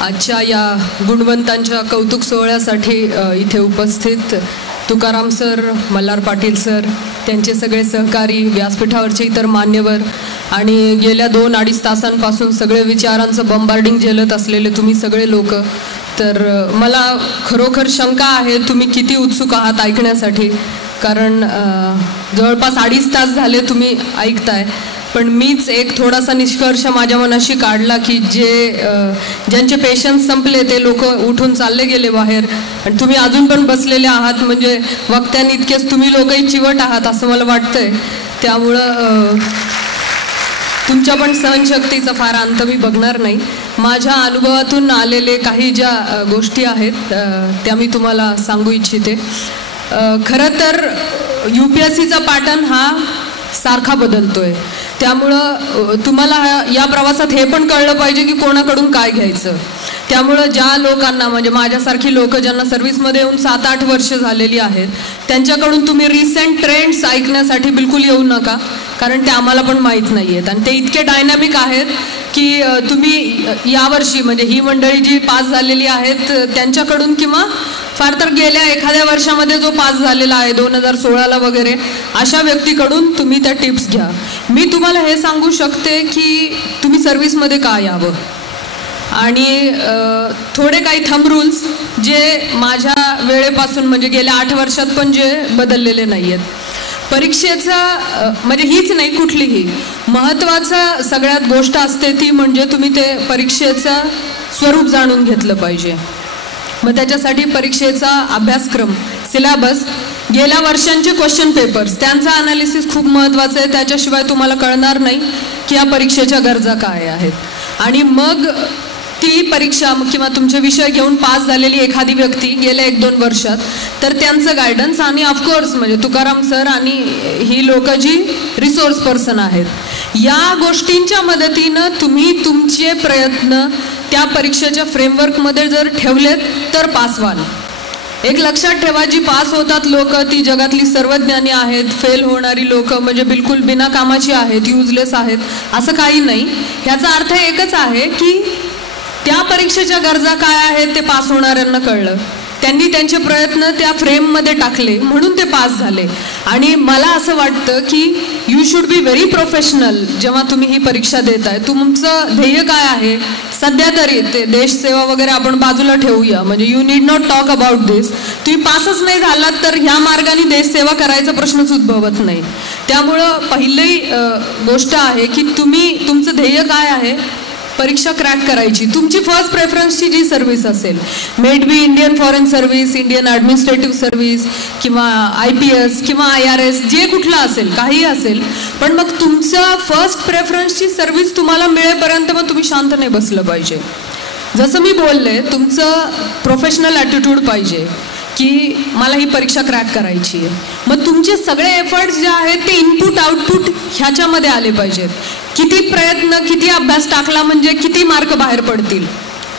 आजच्या या गुणवंतांच्या कौतुक सोहळ्यासाठी इथे उपस्थित तुकाराम सर, मल्हार पाटील सर, त्यांचे सगळे सहकारी, व्यासपीठावरचे इतर मान्यवर आणि गेल्या 2-2.5 तासांपासून सगळे विचारांचं बंबार्डिंग झेलत असलेले तुम्ही सगळे लोक, तर मला खरोखर शंका आहे तुम्ही किती उत्सुक आहात ऐकण्यासाठी, कारण जवळपास 2.5 तास झाले तुम्ही ऐकताय. पण मीच एक थोडासा निष्कर्ष माझ्या मनाशी काढला की ज्यांचे पेशन्स संपले ते लोक उठून चालले गेले बाहेर आणि तुम्ही अजून पण बसलेले आहात, म्हणजे वक्त्याने इतकेच तुम्ही लोकही चिवट आहात असं मला वाटतंय. त्यामुळं तुमच्या पण सहनशक्तीचा फार अंत मी बघणार नाही. माझ्या अनुभवातून आलेले काही ज्या गोष्टी आहेत त्या मी तुम्हाला सांगू इच्छिते. खरं तर UPSCचा पॅटर्न हा सारखा बदलतोय, त्यामुळं तुम्हाला या प्रवासात हे पण कळलं पाहिजे की कोणाकडून काय घ्यायचं. त्यामुळं ज्या लोकांना, म्हणजे माझ्यासारखी लोक ज्यांना सर्व्हिसमध्ये येऊन 7-8 वर्ष झालेली आहेत, त्यांच्याकडून तुम्ही रिसेंट ट्रेंड्स ऐकण्यासाठी बिलकुल येऊ नका, कारण ते आम्हाला पण माहीत नाही आहेत आणि ते इतके डायनॅमिक आहेत की तुम्ही यावर्षी, म्हणजे ही मंडळी जी पास झालेली आहेत त्यांच्याकडून किंवा फार तर गेल्या एखाद्या वर्षामध्ये जो पास झालेला आहे 2016ला वगैरे, अशा व्यक्तीकडून तुम्ही त्या टिप्स घ्या. मी तुम्हाला हे सांगू शकते की तुम्ही सर्व्हिसमध्ये का यावं आणि थोडे काही थंब रूल्स जे माझ्या वेळेपासून, म्हणजे गेल्या 8 वर्षात पण जे बदललेले नाही आहेत. परीक्षेचा म्हणजे हीच नाही, कुठलीही महत्त्वाचं सगळ्यात गोष्ट असते ती म्हणजे तुम्ही ते परीक्षेचं स्वरूप जाणून घेतलं पाहिजे. मग त्याच्यासाठी परीक्षेचा अभ्यासक्रम, सिलेबस, गेल्या वर्षांचे क्वेश्चन पेपर्स, त्यांचा अनालिसिस खूप महत्त्वाचं आहे. त्याच्याशिवाय तुम्हाला कळणार नाही की या परीक्षेच्या गरजा काय आहेत. आणि मग ती परीक्षा किंवा तुमचे विषय घेऊन पास झालेली एखादी व्यक्ती गेल्या 1-2 वर्षात, तर त्यांचं गायडन्स आणि ऑफकोर्स म्हणजे तुकाराम सर आणि ही लोक जी रिसोर्स पर्सन आहेत, या गोष्टींच्या मदतीनं तुम्ही तुमचे प्रयत्न त्या परीक्षेच्या फ्रेमवर्कमध्ये जर ठेवलेत तर पास व्हाल. एक लक्षात ठेवा, जी पास होतात लोक ती जगातली सर्वज्ञानी आहेत. फेल होणारी लोक म्हणजे बिलकुल बिना कामाची आहेत, युजलेस आहेत, असं काही नाही. ह्याचा अर्थ एकच आहे की त्या परीक्षेच्या गरजा काय आहेत ते पास होणाऱ्यांना कळलं, त्यांनी त्यांचे प्रयत्न त्या फ्रेममध्ये टाकले म्हणून ते पास झाले. आणि मला असं वाटतं की you should be very professional जेव्हा तुम्ही ही परीक्षा देताय. तुमचं ध्येय काय आहे, सध्या तरी ते देशसेवा वगैरे आपण बाजूला ठेवूया, म्हणजे you need not talk about this. तुम्ही पासच नाही झालात तर ह्या मार्गाने देशसेवा करायचा प्रश्नच उद्भवत नाही. त्यामुळं पहिली गोष्ट आहे की तुम्ही, तुमचं ध्येय काय आहे, परीक्षा क्रॅक करायची. तुमची फर्स्ट प्रेफरन्सची जी सर्व्हिस असेल, maybe Indian foreign service, Indian administrative service किंवा IPS किंवा IRS, जे कुठलं असेल, काही असेल, पण मग तुमचं फर्स्ट प्रेफरन्सची सर्व्हिस तुम्हाला मिळेपर्यंत मग तुम्ही शांत नाही बसलं पाहिजे. जसं मी बोलले, तुमचं प्रोफेशनल ॲटिट्यूड पाहिजे की मला ही परीक्षा क्रॅक करायची आहे. मग तुमचे सगळे एफर्ट्स जे आहेत ते इनपुट आउटपुट ह्याच्यामध्ये आले पाहिजेत. किती प्रयत्न, किती अभ्यास टाकला म्हणजे किती मार्क बाहेर पडतील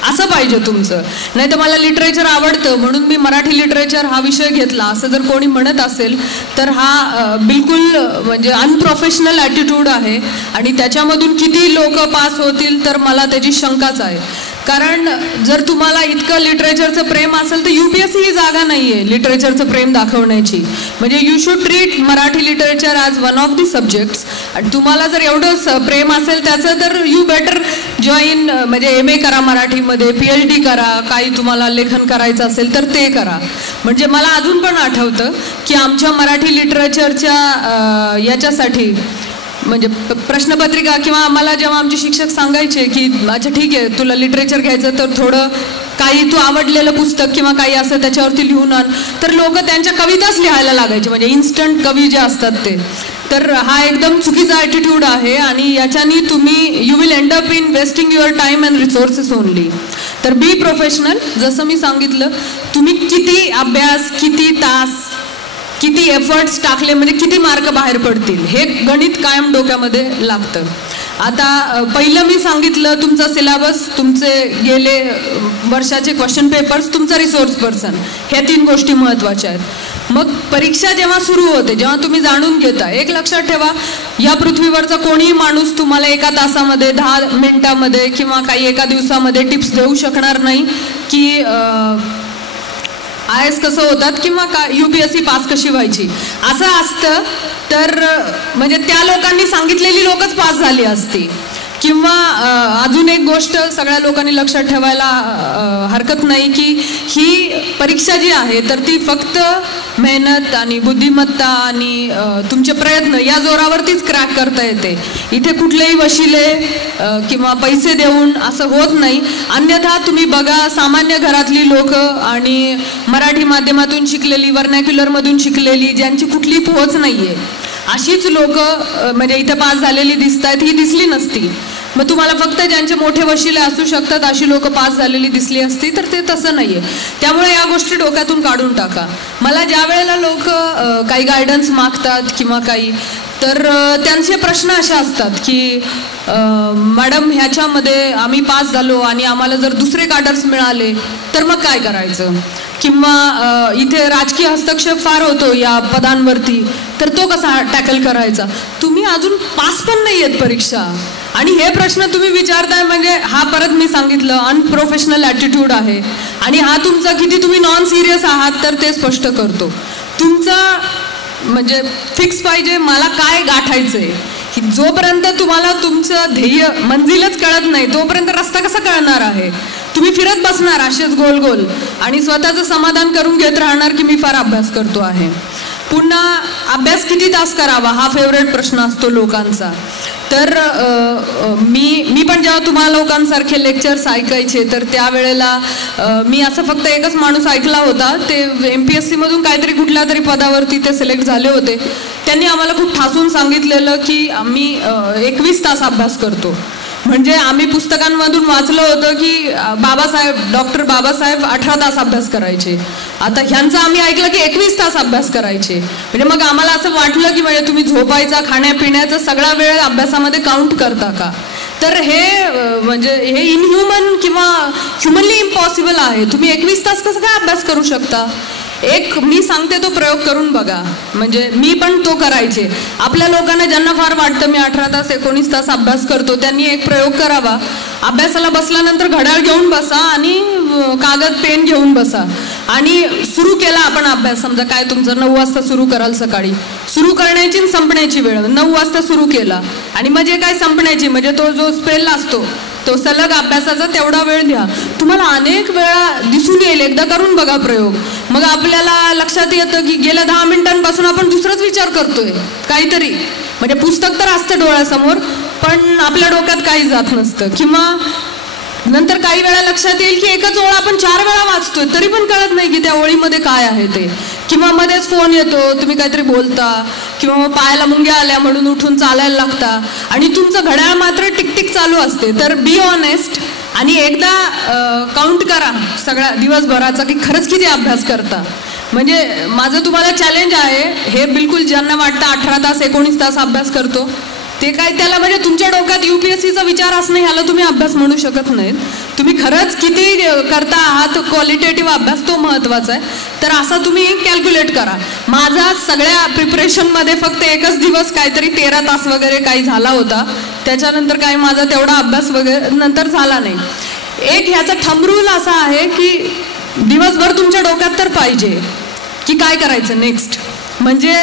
असं पाहिजे तुमचं. नाही तर मला लिटरेचर आवडतं म्हणून मी मराठी लिटरेचर हा विषय घेतला असं जर कोणी म्हणत असेल तर हा बिलकुल म्हणजे अनप्रोफेशनल ॲटिट्यूड आहे. आणि त्याच्यामधून किती लोक पास होतील तर मला त्याची शंकाच आहे. कारण जर तुम्हाला इतकं लिटरेचरचं प्रेम असेल तर UPSC ही जागा नाही आहे लिटरेचरचं प्रेम दाखवण्याची. म्हणजे you should treat Marathi literature as one of the subjects. आणि तुम्हाला जर एवढं प्रेम असेल त्याचं तर यू बेटर जॉईन, म्हणजे MA करा मराठीमध्ये, PhD करा, काही तुम्हाला लेखन करायचं असेल तर ते करा. म्हणजे मला अजून पण आठवतं की आमच्या मराठी लिटरेचरच्या याच्यासाठी म्हणजे प्रश्नपत्रिका किंवा आम्हाला जेव्हा आमचे शिक्षक सांगायचे की अच्छा ठीक आहे तुला लिटरेचर घ्यायचं तर थोडं काही तू आवडलेलं पुस्तक किंवा काही असं त्याच्यावरती लिहून आण, तर लोक त्यांच्या कविताच लिहायला लागायचे, म्हणजे इन्स्टंट कवी जे असतात ते. तर हा एकदम चुकीचा ॲटिट्यूड आहे आणि याच्यानी तुम्ही you will end up in wasting your time and resources only. तर बी प्रोफेशनल. जसं मी सांगितलं, तुम्ही किती अभ्यास, किती तास, किती एफर्ट्स टाकले म्हणजे किती मार्क बाहेर पडतील हे गणित कायम डोक्यामध्ये लागतं. आता पहिलं मी सांगितलं तुमचा सिलेबस, तुमचे गेले वर्षाचे क्वेश्चन पेपर्स, तुमचा रिसोर्स पर्सन, ह्या 3 गोष्टी महत्त्वाच्या आहेत. मग परीक्षा जेव्हा सुरू होते, जेव्हा तुम्ही जाणून घेता, एक लक्षात ठेवा, या पृथ्वीवरचा कोणीही माणूस तुम्हाला एका तासामध्ये 10 मिनिटामध्ये किंवा काही एका दिवसामध्ये टिप्स देऊ शकणार नाही की IAS कसं होतात किंवा UPSC पास कशी व्हायची. असं असतं तर म्हणजे त्या लोकांनी सांगितलेली लोकच पास झाली असती. किंवा अजून एक गोष्ट सगळ्या लोकांनी लक्षात ठेवायला हरकत नाही की ही परीक्षा जी आहे तर ती फक्त मेहनत आणि बुद्धिमत्ता आणि तुमचे प्रयत्न या जोरावरतीच क्रॅक करता येते. इथे कुठलेही वशिले किंवा पैसे देऊन असं होत नाही. अन्यथा तुम्ही बघा, सामान्य घरातली लोक आणि मराठी माध्यमातून शिकलेली, व्हर्नॅक्युलरमधून शिकलेली, ज्यांची कुठली पोहोच नाहीये, अशीच लोक म्हणजे इथे पास झालेली दिसत आहेत, ही दिसली नसती. मग तुम्हाला फक्त ज्यांचे मोठे वशिले असू शकतात अशी लोक पास झालेली दिसली असती, तर ते तसं नाहीये. त्यामुळे या गोष्टी डोक्यातून काढून टाका. मला ज्या वेळेला लोक काही गायडन्स मागतात किंवा काही, तर त्यांचे प्रश्न असे असतात की मॅडम ह्याच्यामध्ये आम्ही पास झालो आणि आम्हाला जर दुसरे कार्डर्स मिळाले तर मग काय करायचं, किंवा इथे राजकीय हस्तक्षेप फार होतो या पदांवरती, तर तो कसा टॅकल करायचा. तुम्ही अजून पास पण नाही आहेत परीक्षा आणि हे प्रश्न तुम्ही विचारताय, म्हणजे हा परत मी सांगितलं अनप्रोफेशनल ॲटिट्यूड आहे. आणि हा तुमचा किती तुम्ही नॉन सिरियस आहात तर ते स्पष्ट करतो. तुमचा म्हणजे फिक्स पाहिजे मला काय गाठायचंय. जोपर्यंत तुम्हाला तुमचं ध्येय मंजिलच कळत नाही तोपर्यंत रस्ता कसा कळणार आहे. तुम्ही फिरत बसणार असेच गोल गोल आणि स्वतःचं समाधान करून घेत राहणार की मी फार अभ्यास करतो आहे. पुन्हा अभ्यास किती तास करावा हा फेवरेट प्रश्न असतो लोकांचा. तर मी पण जेव्हा तुम्हाला लोकांसारखे लेक्चर्स ऐकायचे तर त्यावेळेला मी असं फक्त एकच माणूस ऐकला होता, ते MPSC मधून काहीतरी कुठल्या तरी पदावरती ते सिलेक्ट झाले होते. त्यांनी आम्हाला खूप ठासून सांगितलेलं की आम्ही 21 तास अभ्यास करतो. म्हणजे आम्ही पुस्तकांमधून वाचलं होतं की डॉक्टर बाबासाहेब 18 तास अभ्यास करायचे. आता ह्यांचं आम्ही ऐकलं की 21 तास अभ्यास करायचे. म्हणजे मग आम्हाला असं वाटलं की म्हणजे तुम्ही झोपायचा, खाण्यापिण्याचा सगळा वेळ अभ्यासामध्ये काउंट करता का. तर हे म्हणजे हे इनह्युमन किंवा ह्युमनली इम्पॉसिबल आहे. तुम्ही 21 तास कसं काय अभ्यास करू शकता. एक मी सांगते तो प्रयोग करून बघा. म्हणजे मी पण तो करायचे. आपल्या लोकांना ज्यांना फार वाटतं मी 18 तास 19 तास अभ्यास करतो त्यांनी एक प्रयोग करावा. अभ्यासाला बसल्यानंतर घड्याळ घेऊन बसा आणि कागद पेन घेऊन बसा आणि सुरू केला आपण अभ्यास. समजा काय तुमचं 9 वाजता सुरू कराल सकाळी, सुरू करण्याची संपण्याची वेळ 9 वाजता सुरू केला आणि म्हणजे काय संपण्याची म्हणजे तो जो स्पेल असतो तो सलग अभ्यासाचा तेवढा वेळ द्या. तुम्हाला अनेक वेळा दिसून येईल. एकदा करून बघा प्रयोग. मग आपल्याला लक्षात येतं की गेल्या 10 मिनिटांपासून आपण दुसराच विचार करतोय काहीतरी. म्हणजे पुस्तक तर असतं डोळ्यासमोर पण आपल्या डोक्यात काही जात नसतं. किंवा नंतर काही वेळा लक्षात येईल की एकच ओळ आपण 4 वेळा वाचतोय तरी पण कळत नाही की त्या ओळीमध्ये काय आहे ते. किंवा मध्येच फोन येतो, तुम्ही काहीतरी बोलता किंवा पायाला मुंग्या आल्या म्हणून उठून चालायला लागता आणि तुमचं घड्याळ मात्र टिकटिक चालू असते. तर बी ऑनेस्ट आणि एकदा काउंट करा सगळ्या दिवसभराचा की खरंच किती अभ्यास करता. म्हणजे माझं तुम्हाला चॅलेंज आहे. हे बिलकुल ज्यांना वाटतं 18 तास 19 तास अभ्यास करतो ते काय त्याला म्हणजे तुमच्या डोक्यात UPSCचा विचार असणं ह्याला तुम्ही अभ्यास म्हणू शकत नाहीत. तुम्ही खरंच किती करता आहात क्वालिटेटिव्ह अभ्यास तो महत्त्वाचा आहे. तर असा तुम्ही कॅल्क्युलेट करा. माझा सगळ्या प्रिपरेशनमध्ये फक्त एकच दिवस काहीतरी 13 तास वगैरे काही झाला होता. त्याच्यानंतर काही माझा तेवढा अभ्यास वगैरे नंतर झाला नाही. एक ह्याचा थंब रूल असा आहे की दिवसभर तुमच्या डोक्यात तर पाहिजे की काय करायचं नेक्स्ट. म्हणजे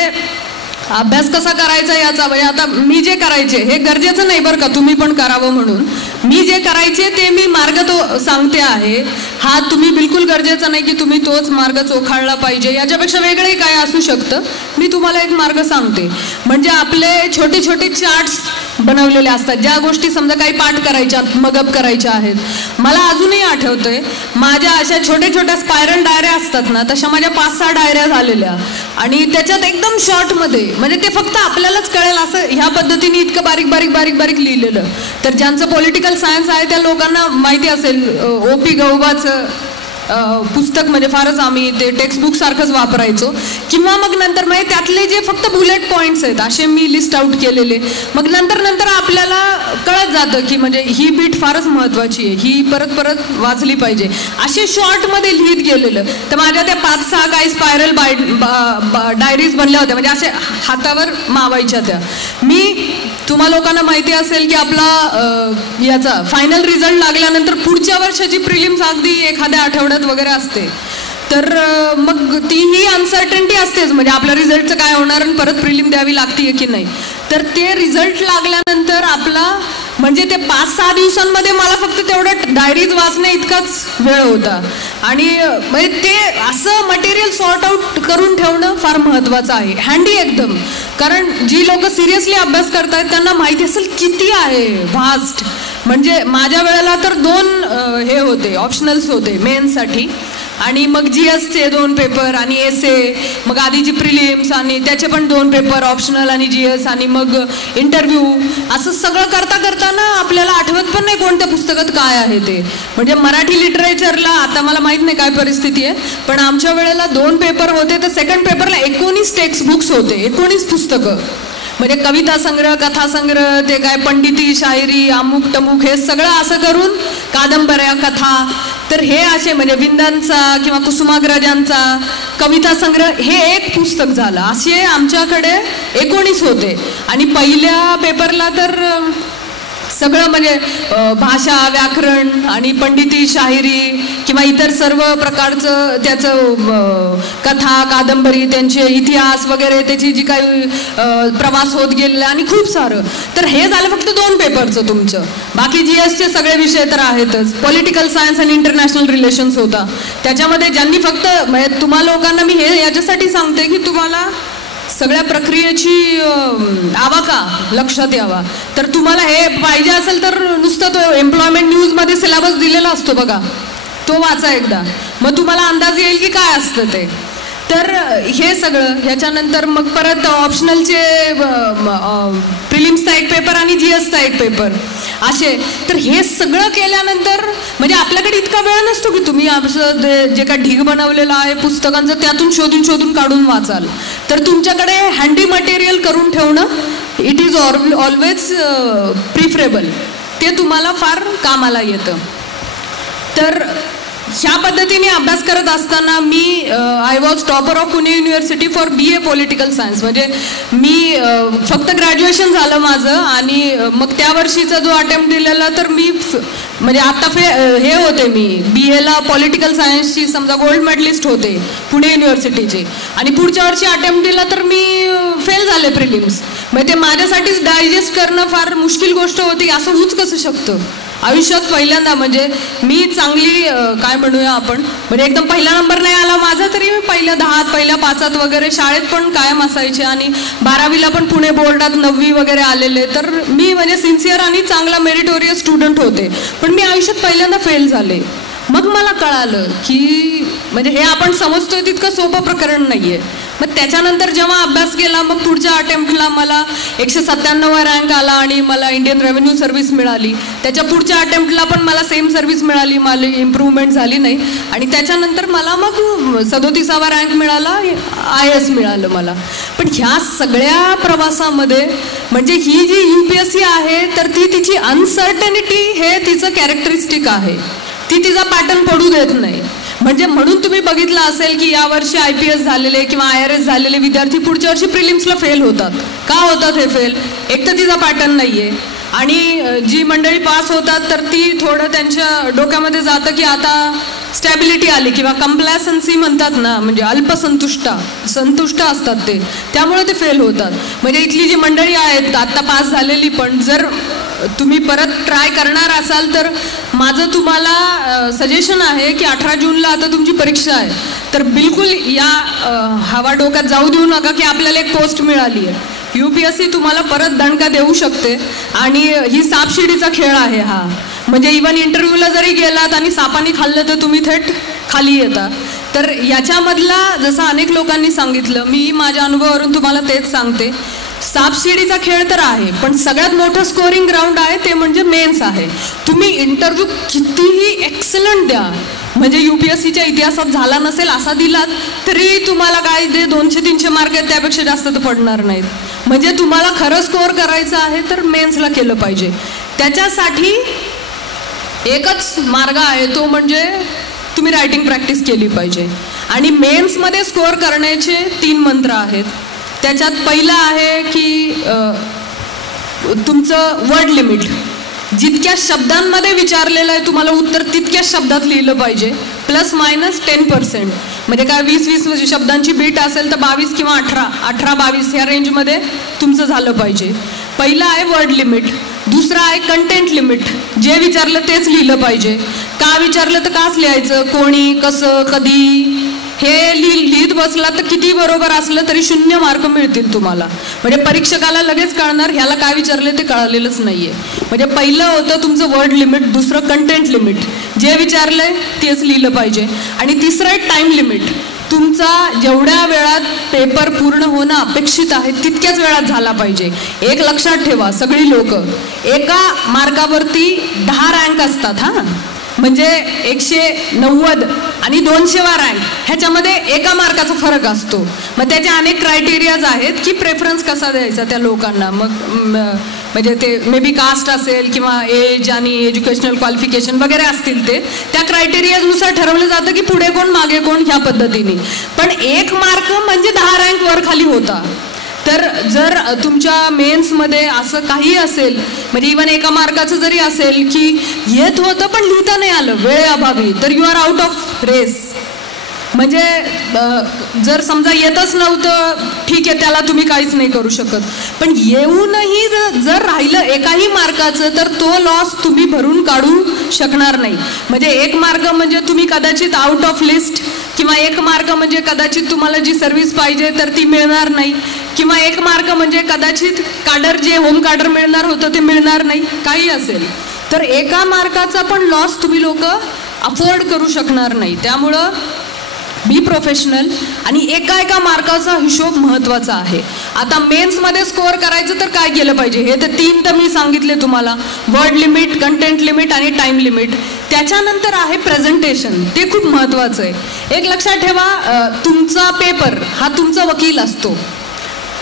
अभ्यास कसा करायचा याचा म्हणजे आता मी जे करायचे हे गरजेचं नाही बरं का तुम्ही पण करावं म्हणून. मी जे करायचे ते मी मार्ग तो सांगते आहे. हा तुम्ही बिलकुल गरजेचं नाही की तुम्ही तोच मार्ग चोखाळला पाहिजे. याच्यापेक्षा वेगळे काय असू शकतं. मी तुम्हाला एक मार्ग सांगते. म्हणजे आपले छोटे छोटे चार्ट्स बनवलेले असतात. ज्या गोष्टी समजा काही पाठ करायच्या मगअप करायच्या आहेत. मला अजूनही आठवतंय माझ्या अशा छोट्या छोट्या स्पायरल डायऱ्या असतात ना तशा माझ्या 5-6 डायऱ्या झालेल्या आणि त्याच्यात एकदम शॉर्टमध्ये म्हणजे ते फक्त आपल्यालाच कळेल असं ह्या पद्धतीने इतकं बारीक बारीक बारीक बारीक लिहिलेलं. तर ज्यांचं पॉलिटिकल सायन्स आहे त्या लोकांना माहिती असेल OP गौबाचं पुस्तक म्हणजे फारच आम्ही ते टेक्स्टबुक सारखंच वापरायचो. किंवा मग नंतर म्हणजे त्यातले जे फक्त बुलेट पॉईंट्स आहेत असे मी लिस्ट आउट केलेले. मग नंतर आपल्याला कळत जातं की म्हणजे ही बीट फारच महत्त्वाची आहे, ही परत परत वाचली पाहिजे, असे शॉर्टमध्ये लिहित गेलेलं. तर माझ्या त्या 5-6 काही स्पायरल डायरीज बनल्या होत्या, म्हणजे असे हातावर मावायच्या त्या. मी तुम्हा लोकांना माहिती असेल की आपला याचा फायनल रिझल्ट लागल्यानंतर पुढच्या वर्षाची प्रिलिम्स अगदी एखाद्या आठवड्यात वगैरे असते. तर मग तीही अनसर्टन्टी असतेच, म्हणजे आपल्या रिझल्टचं काय होणार आणि परत प्रिलिम द्यावी लागते की नाही. तर ते रिझल्ट लागल्यानंतर आपला म्हणजे ते 5-6 दिवसांमध्ये मला फक्त तेवढं डायरीज वाचण्या इतकाच वेळ होता. आणि म्हणजे ते असं मटेरियल सॉर्ट आउट करून ठेवणं फार महत्त्वाचं आहे, हँडी एकदम. कारण जी लोक सिरियसली अभ्यास करतायत त्यांना माहिती असेल किती आहे, व्हास्ट. म्हणजे माझ्या वेळेला तर 2 हे होते, ऑप्शनल्स होते मेन्ससाठी, आणि मग GSचे 2 पेपर आणि एसे, मग आधीची प्रिलिम्स आणि त्याचे पण 2 पेपर ऑप्शनल आणि GS, आणि मग इंटरव्ह्यू. असं सगळं करताना आपल्याला आठवत पण नाही कोणत्या पुस्तकात काय आहे ते. म्हणजे मराठी लिटरेचरला आता मला माहीत नाही काय परिस्थिती आहे, पण आमच्या वेळेला 2 पेपर होते, तर सेकंड पेपरला 19 टेक्स्ट बुक्स होते, 19 पुस्तकं. म्हणजे कविता संग्रह, कथा संग्रह, ते काय पंडिती, शायरी, अमुक टमुक, हे सगळं असं करून कादंबऱ्या, कथा. तर हे असे म्हणजे विंदांचा किंवा कुसुमाग्रजांचा कविता संग्रह हे 1 पुस्तक झालं. असे आमच्याकडे 19 होते. आणि पहिल्या पेपरला तर सगळं म्हणजे भाषा, व्याकरण आणि पंडिती, शाहिरी किंवा इतर सर्व प्रकारचं त्याचं कथा, कादंबरी, त्यांचे इतिहास वगैरे, त्याची जी काही प्रवास होत गेलेला आणि खूप सारं. तर हे झालं फक्त 2 पेपरचं तुमचं. बाकी GSचे सगळे विषय तर आहेतच. पॉलिटिकल सायन्स आणि इंटरनॅशनल रिलेशन्स होता. त्याच्यामध्ये ज्यांनी फक्त म्हणजे तुम्हा लोकांना मी हे याच्यासाठी सांगते की तुम्हाला सगळ्या प्रक्रियेची आवाका लक्षात यावा. तर तुम्हाला हे पाहिजे असेल तर नुसतं तो एम्प्लॉयमेंट न्यूजमध्ये सिलेबस दिलेला असतो बघा, तो वाचा एकदा, मग तुम्हाला अंदाज येईल की काय असतं ते. तर हे सगळं ह्याच्यानंतर मग परत ऑप्शनलचे प्रिलिम्सचा 1 पेपर आणि GSचा 1 पेपर असे. तर हे सगळं केल्यानंतर म्हणजे आपल्याकडे इतका वेळ नसतो की तुम्ही असं जे काय ढीग बनवलेलं आहे पुस्तकांचं त्यातून शोधून काढून वाचाल. तर तुमच्याकडे हँडी मटेरियल करून ठेवणं इट इज ऑलवेज प्रिफरेबल. ते तुम्हाला फार कामाला येतं. तर ह्या पद्धतीने अभ्यास करत असताना मी I was topper of Pune university for BA political science. म्हणजे मी फक्त ग्रॅज्युएशन झालं माझं, आणि मग त्या वर्षीचा जो अटेम्प्ट दिलेला तर मी म्हणजे आता हे होते, मी BAला पॉलिटिकल सायन्सची समजा गोल्ड मेडलिस्ट होते पुणे युनिव्हर्सिटीचे, आणि पुढच्या वर्षी अटेम्प्ट दिला तर मी फेल झाले प्रिलिम्स. म्हणजे ते माझ्यासाठीच डायजेस्ट करणं फार मुश्किल गोष्ट होती. असं होऊच कसं शकतं आयुष्यात पहिल्यांदा. म्हणजे मी चांगली काय म्हणूया आपण, म्हणजे एकदम पहिला नंबर नाही आला माझा, तरी मी पहिल्या 10त, पहिल्या 5त वगैरे शाळेत पण कायम असायचे, आणि 12वीला पण पुणे बोर्डात 9वी वगैरे आलेले. तर मी म्हणजे सिन्सिअर आणि चांगला मेरिटोरियस स्टुडंट होते, पण मी आयुष्यात पहिल्यांदा फेल झाले. मग मला कळालं की म्हणजे हे आपण समजतोय तितकं सोपं प्रकरण नाही आहे. मग त्याच्यानंतर जेव्हा अभ्यास केला मग पुढच्या अटेम्प्टला मला 197 रँक आला आणि मला इंडियन रेव्हेन्यू सर्व्हिस मिळाली. त्याच्या पुढच्या अटेम्प्टला पण मला सेम सर्व्हिस मिळाली, मला इम्प्रूव्हमेंट झाली नाही. आणि त्याच्यानंतर मला मग 37वा रँक मिळाला, IAS मिळालं मला. पण ह्या सगळ्या प्रवासामध्ये म्हणजे ही जी UPSC आहे तर ती तिची अनसर्टनिटी हे तिचं कॅरेक्टरिस्टिक आहे. ती तिचा पॅटर्न पडू देत नाही. म्हणजे म्हणून तुम्ही बघितलं असेल की यावर्षी IPS झालेले किंवा IRS झालेले विद्यार्थी पुढच्या वर्षी प्रिलिम्सला फेल होतात. का होतात हे फेल? एक तर तिचा पॅटर्न नाहीये, आणि जी मंडळी पास होतात तर ती थोडं त्यांच्या डोक्यामध्ये जातं की आता स्टॅबिलिटी आली किंवा कंप्लॅसन्सी म्हणतात ना, म्हणजे संतुष्ट असतात ते, त्यामुळे ते फेल होतात. म्हणजे इथली जी मंडळी आहेत आता पास झालेली, पण जर तुम्ही परत ट्राय करणार असाल तर माझं तुम्हाला सजेशन आहे की 18 जूनला आता तुमची परीक्षा आहे, तर बिलकुल या हवा डोक्यात जाऊ देऊ नका की आपल्याला एक पोस्ट मिळाली आहे. UPSC तुम्हाला परत दणका देऊ शकते, आणि ही सापशिडीचा खेळ आहे हा. म्हणजे इव्हन इंटरव्ह्यूला जरी गेलात आणि सापानी खाल्लं तर तुम्ही थेट खाली येता. तर याच्यामधला जसं अनेक लोकांनी सांगितलं, मी माझ्या अनुभवावरून तुम्हाला तेच सांगते, सापशिडीचा खेळ तर आहे, पण सगळ्यात मोठं स्कोरिंग ग्राउंड आहे ते म्हणजे मेन्स आहे. तुम्ही इंटरव्ह्यू कितीही एक्सलंट द्या, म्हणजे UPSCच्या इतिहासात झाला नसेल असा दिलात तरी तुम्हाला काय जे 200-300 मार्क आहेत त्यापेक्षा जास्त तर पडणार नाहीत. म्हणजे तुम्हाला खरं स्कोअर करायचं आहे तर मेन्सला केलं पाहिजे. त्याच्यासाठी एकच मार्ग आहे, तो म्हणजे तुम्ही रायटिंग प्रॅक्टिस केली पाहिजे. आणि मेन्समध्ये स्कोअर करण्याचे 3 मंत्र आहेत. त्याच्यात पहिला आहे की तुमचं वर्ड लिमिट, जितक्या शब्दांमध्ये विचारलेलं आहे तुम्हाला उत्तर तितक्याच शब्दात लिहिलं पाहिजे, ±10%. म्हणजे काय 20-20 शब्दांची बीट असेल तर 22 किंवा 18-22 ह्या रेंजमध्ये तुमचं झालं पाहिजे. पहिलं आहे वर्ड लिमिट. दुसरं आहे कंटेंट लिमिट, जे विचारलं तेच लिहिलं पाहिजे. का विचारलं तर काच लिहायचं, कोणी, कसं, कधी हे लिहित बसला तर किती बरोबर असलं तरी 0 मार्क मिळतील तुम्हाला. म्हणजे परीक्षकाला लगेच कळणार ह्याला काय विचारले ते कळलेलंच नाहीये. म्हणजे पहिलं होतं तुमचं वर्ड लिमिट, दुसरं कंटेंट लिमिट, जे विचारलंय तेच लिहिलं पाहिजे. आणि तिसरं आहे टाइम लिमिट. तुमचा जेवढ्या वेळात पेपर पूर्ण होणं अपेक्षित आहे तितक्याच वेळात झाला पाहिजे. एक लक्षात ठेवा, सगळी लोक एका मार्कावरती 10 रँक असतात. हां, म्हणजे 190 आणि 200वा रँक ह्याच्यामध्ये एका मार्काचा फरक असतो. मग त्याचे अनेक क्रायटेरियाज आहेत की प्रेफरन्स कसा द्यायचा त्या लोकांना. मग म्हणजे ते मे बी कास्ट असेल किंवा एज आणि एज्युकेशनल क्वालिफिकेशन वगैरे असतील, ते त्या क्रायटेरियानुसार ठरवलं जातं की पुढे कोण मागे कोण ह्या पद्धतीने. पण 1 मार्क म्हणजे 10 रँक वर खाली होता. तर जर तुमच्या मेन्समध्ये असं काही असेल, म्हणजे इव्हन एका मार्काचं जरी असेल की येत होतं पण लिहिता नाही आलं वेळेअभावी, तर you are out of race. म्हणजे जर समजा येतच नव्हतं, ठीक आहे, त्याला तुम्ही काहीच नाही करू शकत. पण येऊनही जर राहिलं एकाही मार्काचं तर तो लॉस तुम्ही भरून काढू शकणार नाही. म्हणजे 1 मार्क म्हणजे तुम्ही कदाचित आउट ऑफ लिस्ट, किंवा 1 मार्क म्हणजे कदाचित तुम्हाला जी सर्व्हिस पाहिजे तर ती मिळणार नाही, किंवा 1 मार्क म्हणजे कदाचित काडर जे होम काडर मिळणार होतं ते मिळणार नाही, काही असेल. तर एका मार्काचा पण लॉस तुम्ही लोक अफोर्ड करू शकणार नाही. त्यामुळं बी प्रोफेशनल आणि एका मार्काचा हिशोब महत्त्वाचा आहे. आता मेन्समध्ये स्कोअर करायचं तर काय केलं पाहिजे, हे तर 3 तर मी सांगितले तुम्हाला, वर्ड लिमिट, कंटेंट लिमिट आणि टाइम लिमिट. त्याच्यानंतर आहे प्रेझेंटेशन, ते खूप महत्त्वाचं आहे. एक लक्षात ठेवा, तुमचा पेपर हा तुमचा वकील असतो.